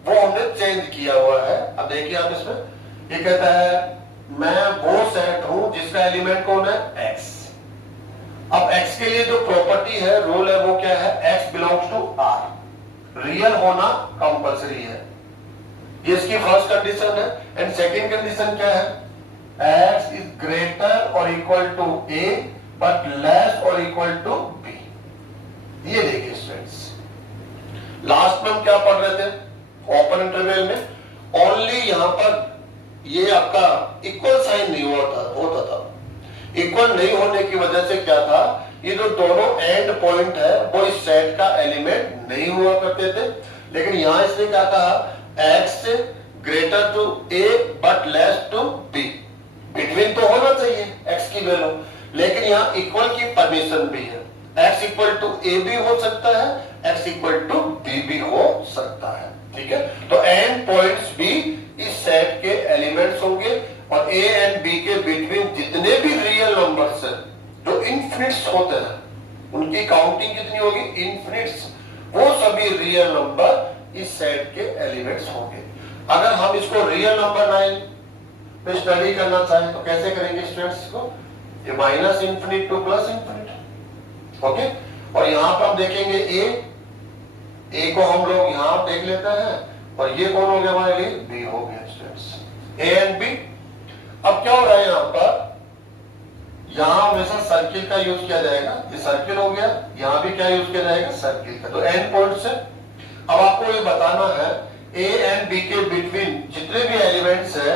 वो हमने चेंज किया हुआ है। अब देखिए आप इसमें ये कहता है मैं वो सेट हूं जिसका एलिमेंट कौन है, एक्स। अब एक्स के लिए जो प्रॉपर्टी है, रूल है, वो क्या है, X belongs to R, real होना कंपल्सरी है, ये इसकी फर्स्ट कंडीशन है। एंड सेकंड कंडीशन क्या है, एक्स इज ग्रेटर और equal to A but less और इक्वल टू बी। ये देखिए स्टूडेंट्स, लास्ट में हम क्या पढ़ रहे थे ओपन इंटरवल में, ओनली यहां पर ये आपका इक्वल साइन नहीं होता था। इक्वल नहीं होने की वजह से क्या था, ये जो दोनों एंड पॉइंट है वो इस सेट का एलिमेंट नहीं हुआ करते थे। लेकिन यहां इसने क्या कहा, X greater to A but less to B, between तो होना चाहिए एक्स की वैल्यू, लेकिन यहाँ इक्वल की परमिशन भी है। एक्स इक्वल टू ए भी हो सकता है, एक्स इक्वल टू बी भी हो सकता है। ठीक है, तो एंड पॉइंट्स भी इस सेट के एलिमेंट्स होंगे और ए एंड बी के बिटवीन जितने भी रियल नंबर्स हैं जो इनफिनिट्स होते हैं, उनकी काउंटिंग कितनी होगी? इनफिनिट्स। वो सभी रियल नंबर इस सेट के एलिमेंट्स होंगे। अगर हम इसको रियल नंबर 9 में स्टडी करना चाहें तो कैसे करेंगे स्टूडेंट्स को? ये minus infinite to plus infinite, okay. और यहां पर हम देखेंगे ए को हम लोग यहां देख लेते हैं, और ये कौन हो गया हमारे लिए? बी हो गया स्टूडेंट्स, ए एंड बी। अब क्या हो रहा है यहां पर? यहां हमेशा सर्किल का यूज किया जाएगा, ये सर्किल हो गया, यहां भी क्या यूज किया जाएगा? सर्किल का। तो एंड पॉइंट से अब आपको ये बताना है ए एंड बी के बिटवीन जितने भी एलिमेंट्स है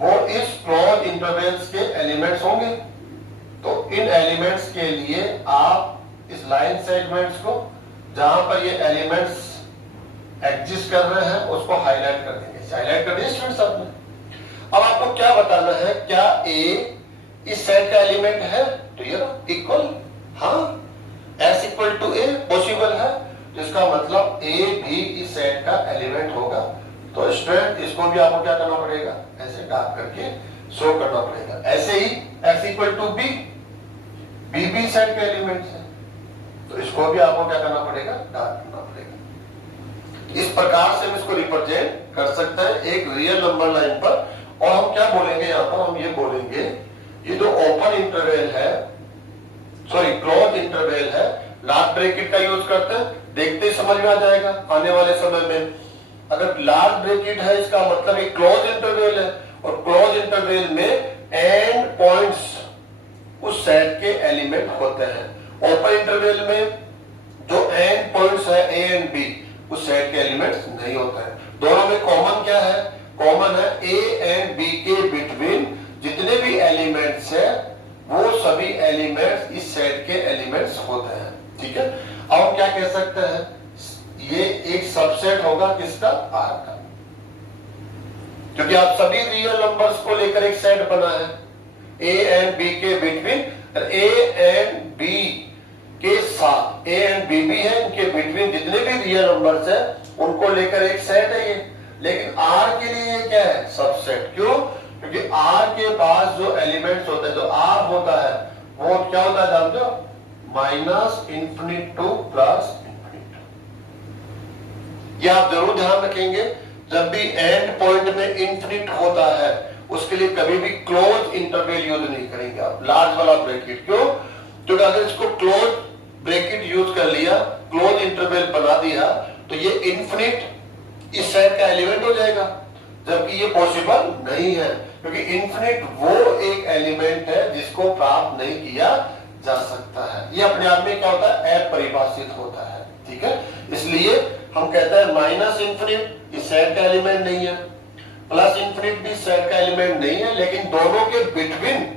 वो इस क्लोज इंटरवल्स के एलिमेंट्स होंगे। तो इन एलिमेंट्स के लिए आप इस लाइन सेगमेंट्स को जहां पर ये एलिमेंट्स एग्जिस्ट कर रहे हैं उसको हाईलाइट कर देंगे। हाईलाइट कर दिए स्टूडेंट्स आपने। अब आपको क्या बताना है? क्या ए इस सेट का एलिमेंट है? तो ये इक्वल, हाँ, S equal to A possible है, जिसका मतलब ए भी इस सेट का एलिमेंट होगा। तो स्टूडेंट इसको भी आपको क्या करना पड़ेगा? ऐसे डार्क करके शो करना पड़ेगा। ऐसे ही S equal to B, B भी सेट का एलिमेंट है, तो इसको भी आपको क्या करना पड़ेगा? डार्क करना पड़ेगा। इस प्रकार से हम इसको रिप्रेजेंट कर सकते हैं एक रियल नंबर लाइन पर। और हम क्या बोलेंगे यहां पर? हम ये बोलेंगे ये जो ओपन इंटरवल है, सॉरी क्लोज इंटरवल है, लार्ज ब्रैकेट का यूज करते हैं, देखते ही समझ में आ जाएगा आने वाले समय में। अगर लार्ज ब्रैकेट है इसका मतलब एक क्लोज इंटरवल है, और क्लोज इंटरवल में एंड पॉइंट्स उस सेट के एलिमेंट होते हैं। ओपन इंटरवल में जो एंड पॉइंट्स है ए एंड बी उस सेट के एलिमेंट्स नहीं होते हैं। दोनों में कॉमन क्या है? कॉमन है ए एंड बी के बिटवीन जितने भी एलिमेंट्स है वो सभी एलिमेंट्स इस सेट के एलिमेंट्स होते हैं, ठीक है। अब हम क्या कह सकते हैं? ये एक सबसेट होगा किसका? आर का, क्योंकि आप सभी रियल नंबर्स को लेकर एक सेट बना है ए एंड बी के बिटवीन। ए एंड बी के साथ ए एंड बी भी है, इनके बिटवीन जितने भी रियल नंबर्स है उनको लेकर एक सेट है ये। लेकिन आर के लिए ये क्या है? सबसेट। क्यों? क्योंकि आर के पास जो एलिमेंट्स होते हैं, जो आर होता है वो क्या होता है जानते हो? Minus infinite to plus infinite. ये आप जरूर ध्यान रखेंगे, जब भी एंड पॉइंट में इंफिनिट होता है उसके लिए कभी भी क्लोज इंटरवल यूज नहीं करेंगे आप, लार्ज वाला ब्रैकेट। क्यों? क्योंकि अगर इसको क्लोज ब्रैकेट यूज कर लिया, क्लोज इंटरवल बना दिया, तो ये इंफिनिट इस सेट का एलिमेंट हो जाएगा, जबकि ये पॉसिबल नहीं है, क्योंकि इंफिनिट वो एक एलिमेंट है जिसको प्राप्त नहीं किया जा सकता है। ये अपने आप में क्या होता है? अपरिभाषित होता है, ठीक है। इसलिए हम कहते हैं माइनस इंफिनिट इस सेट का एलिमेंट नहीं है, प्लस इंफिनिट भी सेट का एलिमेंट नहीं है, लेकिन दोनों के between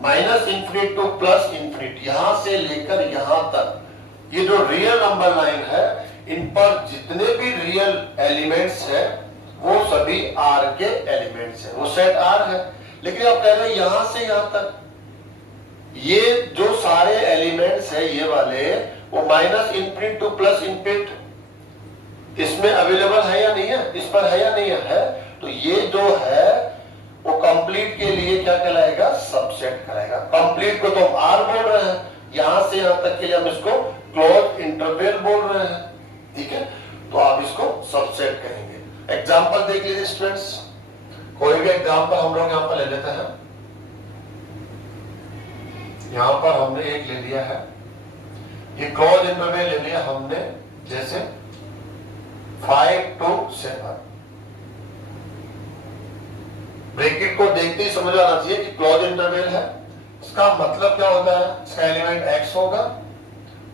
minus infinite to plus infinite यहां से लेकर यहां तक ये जो रियल नंबर लाइन है, इन पर जितने भी रियल एलिमेंट्स है वो सभी आर के एलिमेंट्स हैं, वो सेट आर है। लेकिन आप कह रहे हैं यहां से यहां तक ये जो सारे एलिमेंट्स है ये वाले, वो minus infinite to plus infinite इसमें अवेलेबल है या नहीं है? इस पर है या नहीं है? तो ये जो है वो कंप्लीट के लिए क्या कहलाएगा? सबसेट कहलाएगा। कंप्लीट को तो हम आर बोल रहे हैं, यहां से यहां तक के लिए हम इसको क्लोज इंटरवल बोल रहे हैं, ठीक है। तो आप इसको सबसेट कहेंगे। एग्जाम्पल देख लीजिए स्टूडेंट्स, कोई भी एग्जाम्पल हम लोग यहां पर ले लेते हैं। यहां पर हमने एक ले लिया है, ये क्लोज इंटरवल ले लिया हमने, जैसे 5 to 7। ब्रैकेट को देखते ही समझ आना चाहिए कि क्लोज इंटरवल है। इसका मतलब क्या होता है? इसका एलिमेंट x होगा,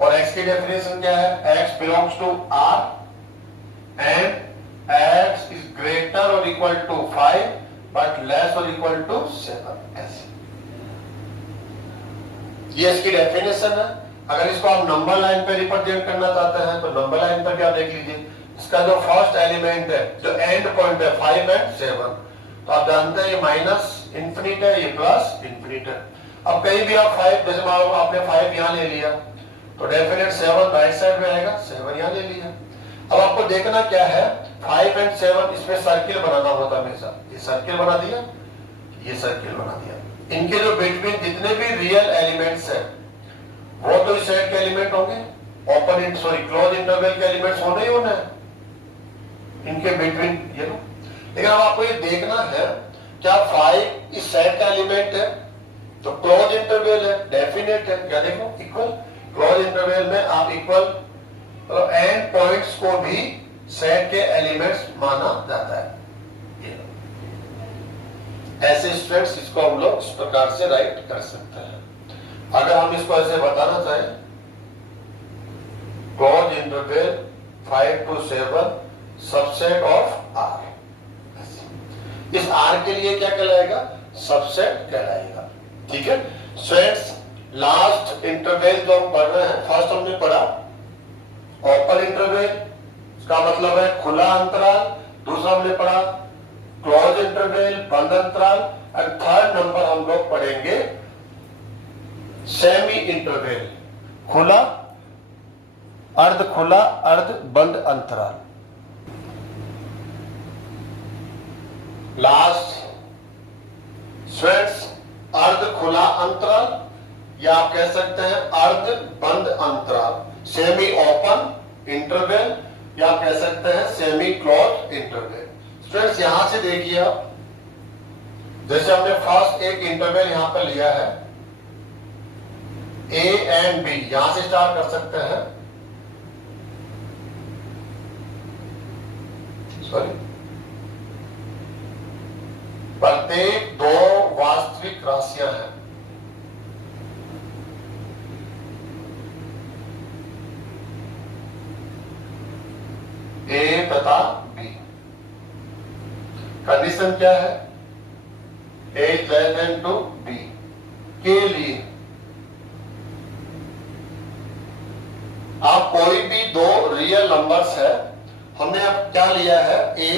और x की डेफिनेशन क्या है? x belongs to r and x is greater or equal to 5 but less or equal to 7। ऐसे ये इसकी डेफिनेशन है। अगर इसको आप नंबर लाइन पे रिप्रेजेंट करना चाहते हैं तो नंबर लाइन पर क्या देख लीजिए, इसका जो फर्स्ट एलिमेंट है, जो एंड पॉइंट है 5 एंड 7, तो आप जानते हैं ये माइनस इंफिनिट है, ये प्लस इंफिनिट है। अब कहीं भी आप 5, जैसे आपने 5 यहां ले लिया तो डेफिनेट 7 राइट साइड में आएगा, 7 यहां ले लिया। अब आपको देखना क्या है, 5 एंड 7 इसमें सर्किल बनाना होता है हमेशा। ये सर्किल बना दिया, ये सर्किल बना दिया। इनके जो बिटवीन जितने भी रियल एलिमेंट्स हैं वो तो इस सेट के एलिमेंट होंगे, ओपन सॉरी क्लोज इंटरवल के एलिमेंट्स होने ही होने हैं इनके बिटवीन, ये लो। लेकिन अब आपको ये देखना है क्या 5 इस सेट का एलिमेंट है, तो क्लोज इंटरवल है, डेफिनेट है, क्या देखो इक्वल, क्लोज इंटरवल में आप इक्वल मतलब एंड पॉइंट्स को भी सेट के एलिमेंट्स माना जाता है। ऐसे स्टूडेंट्स इसको हम लोग इस प्रकार से राइट कर सकते हैं। अगर हम इसको ऐसे बताना चाहें, close interval 5 to 7 subset of R, इस आर के लिए क्या कहलाएगा, सबसेट कहलाएगा। ठीक है स्टूडेंट्स, लास्ट इंटरवल जो हम पढ़ रहे हैं, फर्स्ट हमने पढ़ा ओपन इंटरवल, इसका मतलब है खुला अंतराल, दूसरा हमने पढ़ा क्लोज इंटरवल बंद अंतराल, और थर्ड नंबर हम लोग पढ़ेंगे सेमी इंटरवल, खुला अर्ध खुला अर्ध बंद अंतराल। लास्ट स्ट्रेट्स अर्ध खुला अंतराल या आप कह सकते हैं अर्ध बंद अंतराल, सेमी ओपन इंटरवल या आप कह सकते हैं सेमी क्लोज इंटरवल। स्टूडेंट्स यहां से देखिए आप, जैसे हमने फर्स्ट एक इंटरवल यहां पर लिया है ए एंड बी, यहां से स्टार्ट कर सकते हैं, सॉरी प्रत्येक दो वास्तविक राशियां हैं, ए तथा बी। कंडीशन क्या है, A is less than to B के लिए आप कोई भी दो रियल नंबर्स है, हमने अब क्या लिया है ए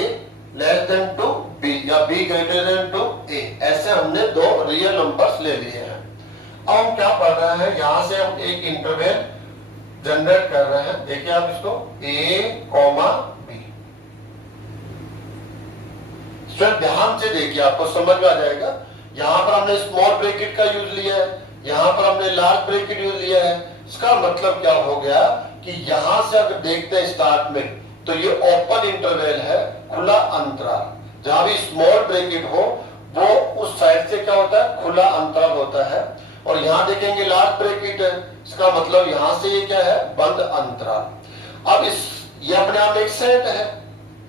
लेस देन टू बी या बी ग्रेटर देन टू ए, ऐसे हमने दो रियल नंबर्स ले लिए हैं। अब हम क्या पढ़ रहे हैं, यहां से हम एक इंटरवल जनरेट कर रहे हैं, देखिए आप इसको ए कॉमा बी। ध्यान से देखिए आपको समझ में आ जाएगा, यहां पर हमने स्मॉल ब्रैकेट का यूज लिया है, यहां पर हमने लार्ज ब्रैकेट यूज लिया है। इसका मतलब क्या हो गया कि यहां से अगर देखते हैं स्टार्ट में, तो ये ओपन इंटरवल है, खुला अंतराल, जहां भी स्मॉल ब्रैकेट हो वो उस साइड से क्या होता है, खुला अंतराल होता है। और यहां देखेंगे लार्ज ब्रैकेट है, इसका मतलब यहां से ये क्या है, बंद अंतराल। अब इस ये अपने आप एक सेट है,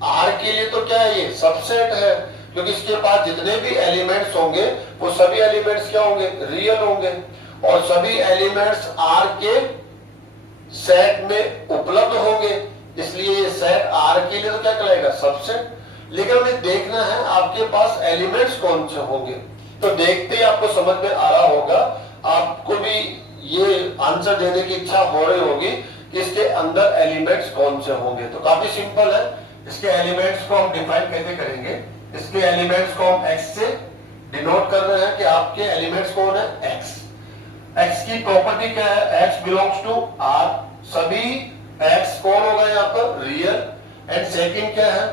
आर के लिए तो क्या है, ये सबसेट है, क्योंकि इसके पास जितने भी एलिमेंट्स होंगे वो सभी एलिमेंट्स क्या होंगे, रियल होंगे, और सभी एलिमेंट्स आर के सेट में उपलब्ध होंगे, इसलिए ये सेट आर के लिए तो क्या कहलाएगा, सबसेट। लेकिन हमें देखना है आपके पास एलिमेंट्स कौन से होंगे, तो देखते ही आपको समझ में आ रहा होगा, आपको भी ये आंसर देने की इच्छा हो रही होगी कि इसके अंदर एलिमेंट्स कौन से होंगे। तो काफी सिंपल है, इसके एलिमेंट्स को हम डिफाइन कैसे करेंगे, इसके एलिमेंट्स को हम x से डिनोट कर रहे हैं कि आपके एलिमेंट्स कौन है, x। x की प्रॉपर्टी क्या है, x बिलोंग्स टू r, सभी x कौन होगा यहाँ पर, रियल। एंड सेकंड क्या है,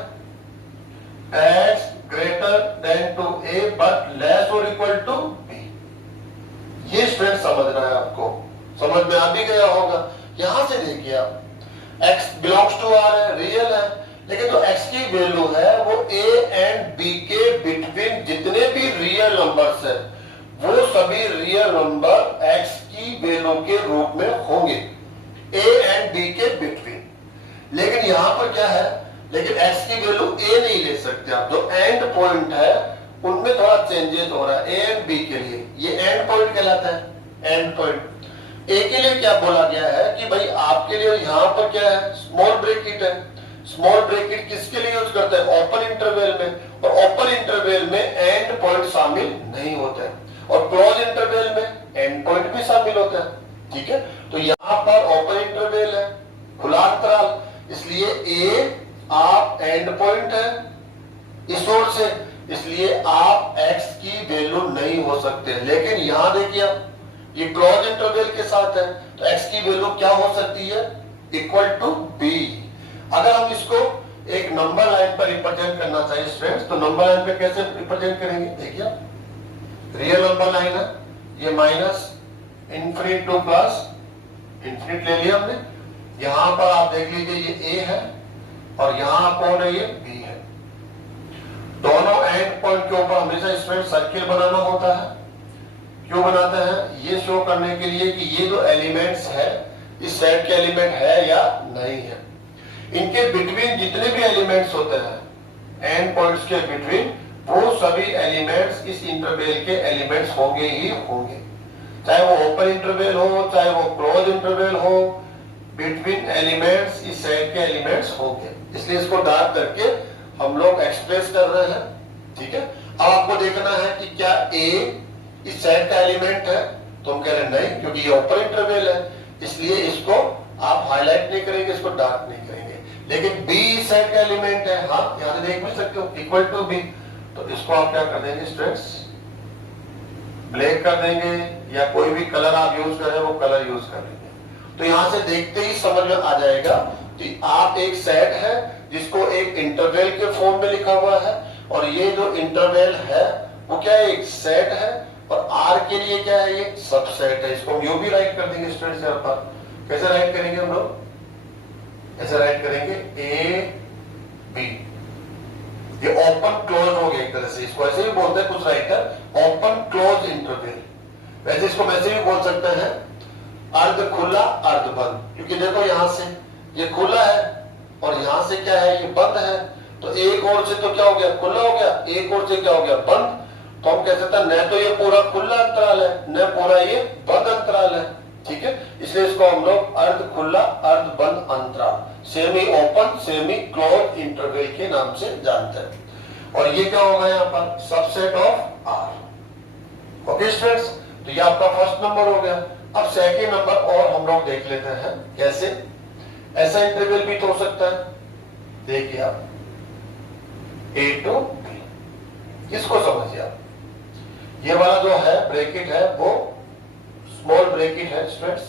x greater than to a but less और इक्वल टू b। ये स्टूडेंट समझना है आपको, समझ में आ भी गया होगा। यहां से देखिए आप, x बिलोंग्स टू r है, रियल है, लेकिन जो x की वैल्यू है वो a एंड b के बिटवीन जितने भी रियल नंबर्स है वो सभी रियल नंबर x की वैल्यू के रूप में होंगे, a एंड b के बिटवीन। लेकिन यहां पर क्या है, लेकिन x की वैल्यू a नहीं ले सकते आप, जो एंड पॉइंट है उनमें थोड़ा चेंजेस हो रहा है a एंड b के लिए, ये एंड पॉइंट कहलाता है। एंड पॉइंट a के लिए क्या बोला गया है कि भाई आपके लिए यहां पर क्या है, स्मॉल ब्रैकेट है। स्मॉल ब्रैकेट किसके लिए यूज करते हैं, ओपन इंटरवल में, और ओपन इंटरवल में एंड पॉइंट शामिल नहीं होते हैं, और क्लोज इंटरवल में एंड पॉइंट भी शामिल होता है। ठीक है, तो यहां पर ओपन इंटरवल है, खुला अंतराल, इसलिए a आप एंड पॉइंट है इस ओर से, इसलिए आप x की वैल्यू नहीं हो सकते। लेकिन यहां देखिए ये क्लोज इंटरवल के साथ है, तो x की वैल्यू क्या हो सकती है, इक्वल टू b। अगर हम इसको एक नंबर लाइन पर रिप्रेजेंट करना चाहिए स्टूडेंट्स, तो नंबर लाइन पे कैसे रिप्रेजेंट करेंगे, देखिए रियल नंबर लाइन है, ये minus infinite to plus infinite ले लिया हमने। यहां पर आप देख लीजिए ये ए है और यहां कौन है, ये बी है। दोनों एंड पॉइंट के ऊपर हमेशा स्ट्रेट सर्किल बनाना होता है। क्यों बनाते हैं, ये शो करने के लिए कि ये जो एलिमेंट्स है इस सेट के एलिमेंट है या नहीं है। इनके बिटवीन जितने भी एलिमेंट्स होते हैं एंड पॉइंट्स के बिटवीन, वो सभी एलिमेंट्स इस इंटरवल के एलिमेंट्स होंगे ही होंगे, चाहे वो ओपन इंटरवल हो चाहे वो क्लोज इंटरवल हो, बिटवीन एलिमेंट्स इस सेट के एलिमेंट्स होंगे। इसलिए इसको डार्क करके हम लोग एक्सप्रेस कर रहे हैं, ठीक है। अब आपको देखना है कि क्या ए इस सेट का एलिमेंट है, तो हम कह रहे हैं नहीं, क्योंकि ये ओपन इंटरवल है, इसलिए इसको आप हाईलाइट नहीं करेंगे, इसको डार्क नहीं करेंगे। लेकिन बी इस सेट का एलिमेंट है, हाँ यहां से देख भी सकते हो, इक्वल टू बी, तो इसको आप क्या कर देंगे, स्ट्रेस ब्लैक कर देंगे, या कोई भी कलर आप यूज करें वो कलर यूज कर लेंगे। तो यहां से देखते ही समझ में आ जाएगा कि आप एक सेट है जिसको एक इंटरवल के फॉर्म में लिखा हुआ है, और ये जो इंटरवल है वो क्या है, एक सेट है, और आर के लिए क्या है, ये सबसेट है। इसको हम यू भी राइट कर देंगे स्टूडेंट्स। यहाँ पर कैसे राइट करेंगे हम लोग, ऐसे राइट करेंगे ए बी, ये ओपन क्लोज हो गया एक तरह से, इसको ऐसे भी बोलते हैं कुछ राइटर ओपन क्लोज इंटरवल। वैसे इसको वैसे भी बोल सकते हैं अर्ध खुला अर्ध बंद, क्योंकि देखो यहां से ये खुला है और यहां से क्या है, ये बंद है, तो एक ओर से तो क्या हो गया, खुला हो गया, एक ओर से क्या हो गया, बंद। तो हम कह सकते हैं न तो ये पूरा खुला अंतराल है न पूरा ये बंद अंतराल है, ठीक है। इसलिए इसको हम लोग अर्ध खुला अर्ध बंद अंतराल, semi open semi close interval के नाम से जानते हैं। और ये क्या होगा यहाँ पर, subset of R. Okay students, तो ये आपका फर्स्ट नंबर हो गया। अब सेकेंड नंबर और हम लोग देख लेते हैं कैसे। ऐसा इंटरवल भी तो हो सकता है, देखिए आप ए टू बी, इसको समझिए आप, ये वाला जो है ब्रैकेट है वो स्मॉल ब्रैकेट है स्टूडेंट्स।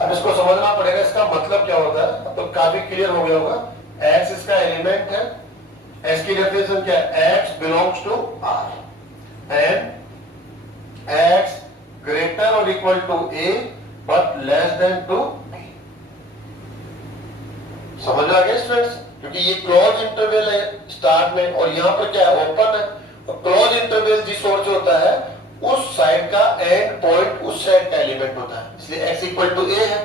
अब इसको समझना पड़ेगा, इसका मतलब क्या होता है। अब तो काफी क्लियर हो गया होगा। एक्स इसका एलिमेंट है, एक्स की डेफिनेशन क्या है, X belongs to R and X greater और equal to A but less than to B. समझ आ गया स्टूडेंट्स, क्योंकि ये क्लोज इंटरवल है स्टार्ट में, और यहां पर क्या है, ओपन है। क्लोज इंटरवल जिस ओर से होता है उस साइड का एंड पॉइंट उस साइड का एलिमेंट होता है, इसलिए x इक्वल टू ए है।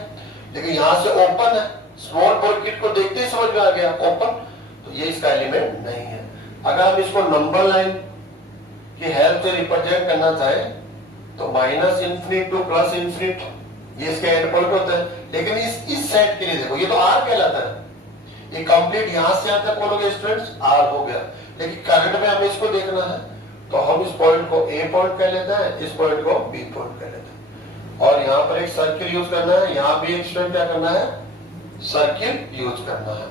लेकिन यहां से ओपन है, स्मॉल ब्रैकेट को देखते ही समझ में आ गया ओपन, तो ये इसका एलिमेंट नहीं है। अगर हम इसको नंबर लाइन की हेल्प से रिप्रेजेंट करना चाहें तो minus infinite to plus infinite, ये इसका एंड पॉइंट होता है। लेकिन इस सेट के लिए देखो, ये तो आर कहलाता है, ये कंप्लीट यहां से यहां तक कौन हो गया स्टूडेंट्स, आर हो गया। लेकिन करंट में हमें इसको देखना है, तो हम इस पॉइंट को ए पॉइंट कह लेते हैं, इस पॉइंट को बी पॉइंट कह लेते हैं, और यहाँ पर एक सर्किल यूज करना है, यहाँ भी एक स्टूडेंट क्या करना है, सर्किल यूज करना है।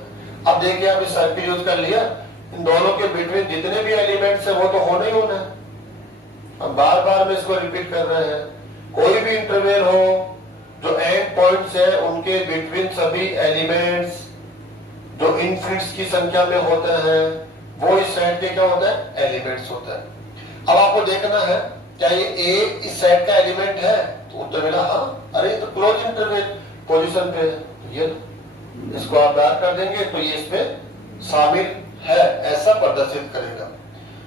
अब देखिए आप इस सर्किल यूज कर लिया, इन दोनों के बिटवीन जितने भी एलिमेंट्स है वो तो होना ही होना है। हम बार बार में इसको रिपीट कर रहे हैं, कोई भी इंटरवल हो जो एंड पॉइंट्स है उनके बिटवीन सभी एलिमेंट्स जो इनफिनिट्स की संख्या में होते हैं वो इस सेट के क्या होता है, एलिमेंट्स होता है। अब आपको देखना है क्या ये ए इस सेट का एलिमेंट है, तो उत्तर मिला हाँ, अरे तो क्लोज इंटरवल पोजीशन पे है, तो ये इसको आप डार्क कर देंगे तो ये इसमें शामिल है ऐसा प्रदर्शित करेगा,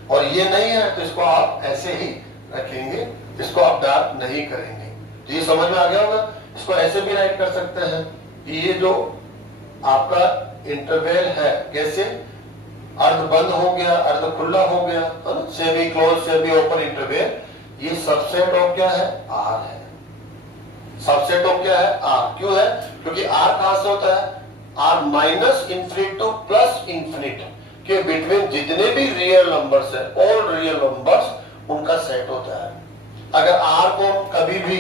और ये नहीं है तो इसको आप ऐसे ही रखेंगे, इसको आप डार्क नहीं करेंगे। तो ये समझ में आ गया होगा। इसको ऐसे भी राइट कर सकते हैं कि ये जो आपका इंटरवल है कैसे, अर्ध बंद हो गया अर्ध खुला हो गया, semi close semi open interval, ये सबसेट ऑफ क्या है, आर है। सबसेट ऑफ क्या है, आर। क्यों है, क्योंकि आर कहां से होता है, R minus infinite to plus infinite के बिटवीन जितने भी रियल नंबर्स है, ऑल रियल नंबर्स उनका सेट होता है। अगर आर को कभी भी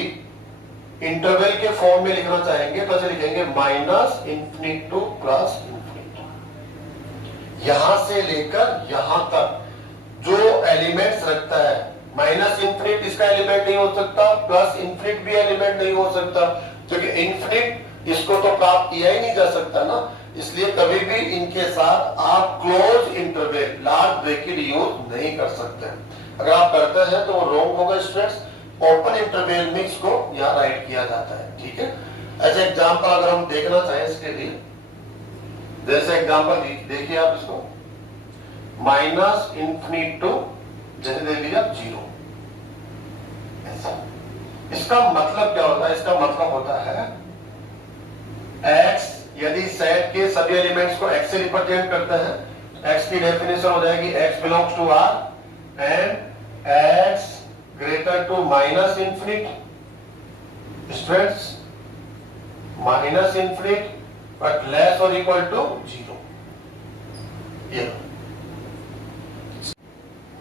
इंटरवल के फॉर्म में लिखना चाहेंगे तो ऐसे लिखेंगे minus infinite to plus infinite, यहां से लेकर यहां तक जो एलिमेंट्स रखता है, माइनस इन्फिनिट इसका एलिमेंट नहीं हो सकता, प्लस इन्फिनिट भी एलिमेंट नहीं हो सकता, क्योंकि इन्फिनिट इसको तो प्राप्त किया ही नहीं जा सकता ना। इसलिए कभी भी इनके साथ आप close interval large bracket use नहीं कर सकते। अगर आप करते हैं तो वो रॉन्ग होगा स्टूडेंट्स। ओपन इंटरवल में इसको यहाँ राइट किया जाता है, ठीक है। ऐसे एग्जाम्पल अगर हम देखना चाहें इसके लिए, जैसे एग्जाम्पल देखिए आप इसको, माइनस इंफिनिट टू जैसे दे लिया 0, ऐसा। इसका मतलब क्या होता है? इसका मतलब होता है x, यदि सेट के सभी एलिमेंट्स को x से रिप्रेजेंट करते हैं, x की डेफिनेशन हो जाएगी x belongs to R and x greater to minus infinite students, minus infinite but less और इक्वल टू 0।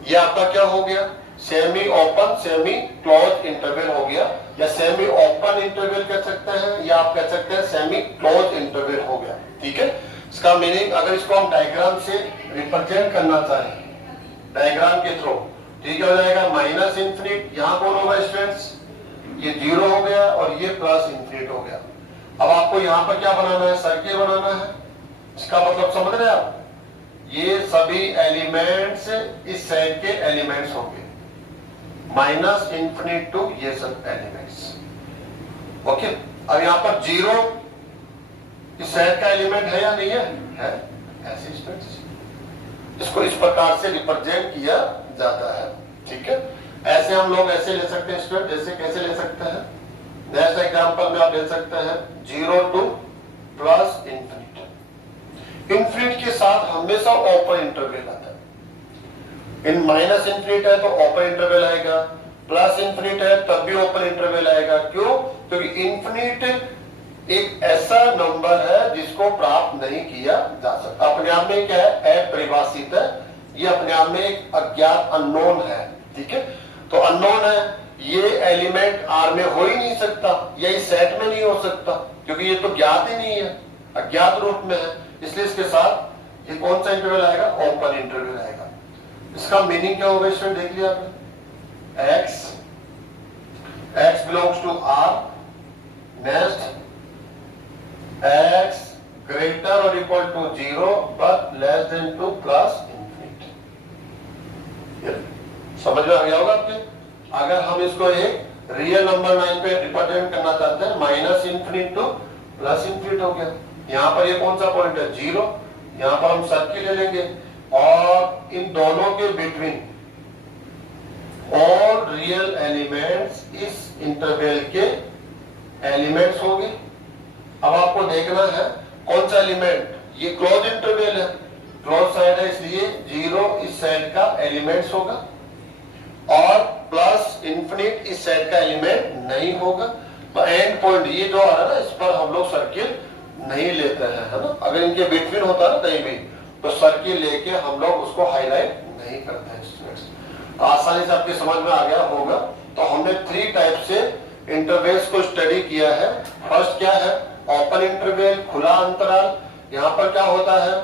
ये आपका क्या हो गया? Semi open semi close interval हो गया, या सेमी ओपन इंटरवल कह सकते हैं, या आप कह सकते हैं सेमी क्लोज इंटरवल हो गया, ठीक है। इसका मीनिंग अगर इसको हम डायग्राम से रिप्रेजेंट करना चाहें, डायग्राम के थ्रू, ठीक हो जाएगा माइनस इंफिनिट, यहाँ कौन होगा स्टूडेंट्स? ये 0 हो गया और ये प्लस इंफिनिट हो गया। अब आपको यहाँ पर क्या बनाना है? सर्किल बनाना है। इसका मतलब समझ रहे हैं आप? ये सभी एलिमेंट्स इस सेट के एलिमेंट्स होंगे, माइनस इंफिनिट टू ये सब एलिमेंट्स, ओके। अब यहाँ पर 0 इस सेट का एलिमेंट है या नहीं है? ऐसे स्टूडेंट्स इसको इस प्रकार से रिप्रेजेंट किया जाता है, ठीक है। ऐसे हम लोग ऐसे ले सकते हैं स्टूडेंट, जैसे कैसे ले सकते हैं? नेक्स्ट एग्जांपल में आप ले सकते हैं 0 टू प्लस इंफिनिट। इंफिनिट के साथ हमेशा ओपन इंटरवल आता है। इन माइनस इंफिनिट है तो ओपन इंटरवल आएगा, प्लस इंफिनिट है तब भी ओपन इंटरवल आएगा। क्यों? क्योंकि इंफिनिट एक ऐसा नंबर है जिसको प्राप्त नहीं किया जा सकता। अपने आप में क्या है? अपरिभाषित है, ये अपने आप में एक अज्ञात अननोन है, ठीक है। तो अननोन है, ये एलिमेंट R में हो ही नहीं सकता, या इस सेट में नहीं हो सकता, क्योंकि ये तो ज्ञात ही नहीं है, अज्ञात रूप में है। इसलिए इसके साथ ये कौन सा इंटरवल आएगा? ओपन इंटरवल आएगा। इसका मीनिंग क्या होगा स्टूडेंट? देख लिया आपने, x belongs to R, next x greater और equal to 0 but less than to plus infinite. समझ में आ गया होगा आपके? अगर हम इसको एक रियल नंबर 9 पे रिप्रेजेंट करना चाहते हैं, minus infinite to plus infinite हो गया। यहाँ पर ये कौन सा पॉइंट है? 0। यहाँ पर हम सर्किल ले लेंगे और इन दोनों के बिटवीन ऑल रियल एलिमेंट्स इस इंटरवल के एलिमेंट्स होंगे। अब आपको देखना है कौन सा एलिमेंट, ये क्लोज इंटरवल है, क्लोज साइड है, इसलिए 0 इस साइड का एलिमेंट्स होगा और प्लस इंफिनिट इस साइड का एलिमेंट नहीं होगा। तो एंड पॉइंट ये जो आ रहा है ना, इस पर हम लोग सर्किल नहीं लेते हैं, है ना। अगर इनके बिटवीन होता ना कहीं भी, तो सर्किल लेके हम लोग उसको हाईलाइट नहीं करते हैं स्टूडेंट्स। तो आसानी से आपके समझ में आ गया होगा। तो हमने 3 टाइप से इंटरवल्स को स्टडी किया है। फर्स्ट क्या है? ओपन इंटरवल, खुला अंतराल। यहाँ पर क्या होता है?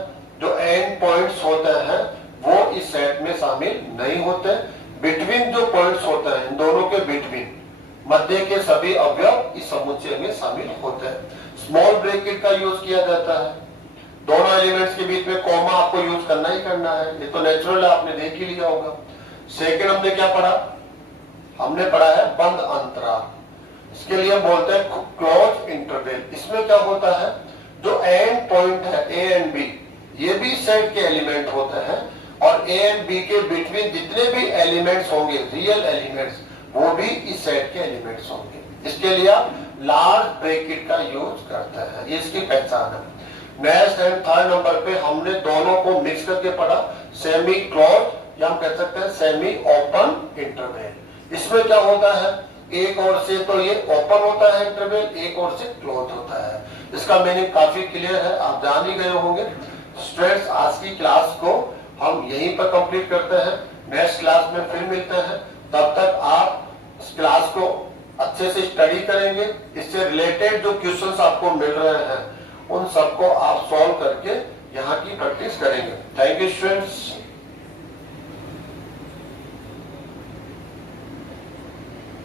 जो एंड पॉइंट्स होते हैं वो इस सेट में शामिल नहीं होते। बिटवीन जो पॉइंट्स होते हैं, इन दोनों के बिटवीन मध्य के सभी अवयव इस समुच्चय में शामिल होते हैं। स्मॉल ब्रैकेट का यूज किया जाता है। दोनों एलिमेंट्स के बीच में कॉमा आपको यूज करना ही करना है, ये तो नेचुरल है, आपने देख ही लिया होगा। सेकेंड हमने क्या पढ़ा? हमने पढ़ा है बंद अंतराल। इसके लिए हम बोलते हैं क्लोज इंटरवल। इसमें क्या होता है? जो एंड पॉइंट है ए एंड बी, ये भी सेट के एलिमेंट होते हैं और ए एंड बी के बिटवीन जितने भी एलिमेंट्स होंगे, रियल एलिमेंट्स, वो भी इस सेट के एलिमेंट्स होंगे। इसके लिए आप लार्ज ब्रैकेट का यूज करते हैं, ये इसकी पहचान है। नेक्स्ट एंड थर्ड नंबर पे हमने दोनों को मिक्स करके पढ़ा, सेमी क्लोज या हम कह सकते हैं सेमी ओपन इंटरवल। इसमें क्या होता है? एक ओर से तो ये ओपन होता है इंटरवल, एक ओर से क्लोज होता है। इसका मीनिंग काफी क्लियर है, आप जान ही गए होंगे। स्टूडेंट्स, आज की क्लास को हम यहीं पर कंप्लीट करते हैं। नेक्स्ट क्लास में फिर मिलते हैं। तब तक आप इस क्लास को अच्छे से स्टडी करेंगे। इससे रिलेटेड जो क्वेश्चंस आपको मिल रहे हैं उन सबको आप सॉल्व करके यहाँ की प्रैक्टिस करेंगे। Thank you students.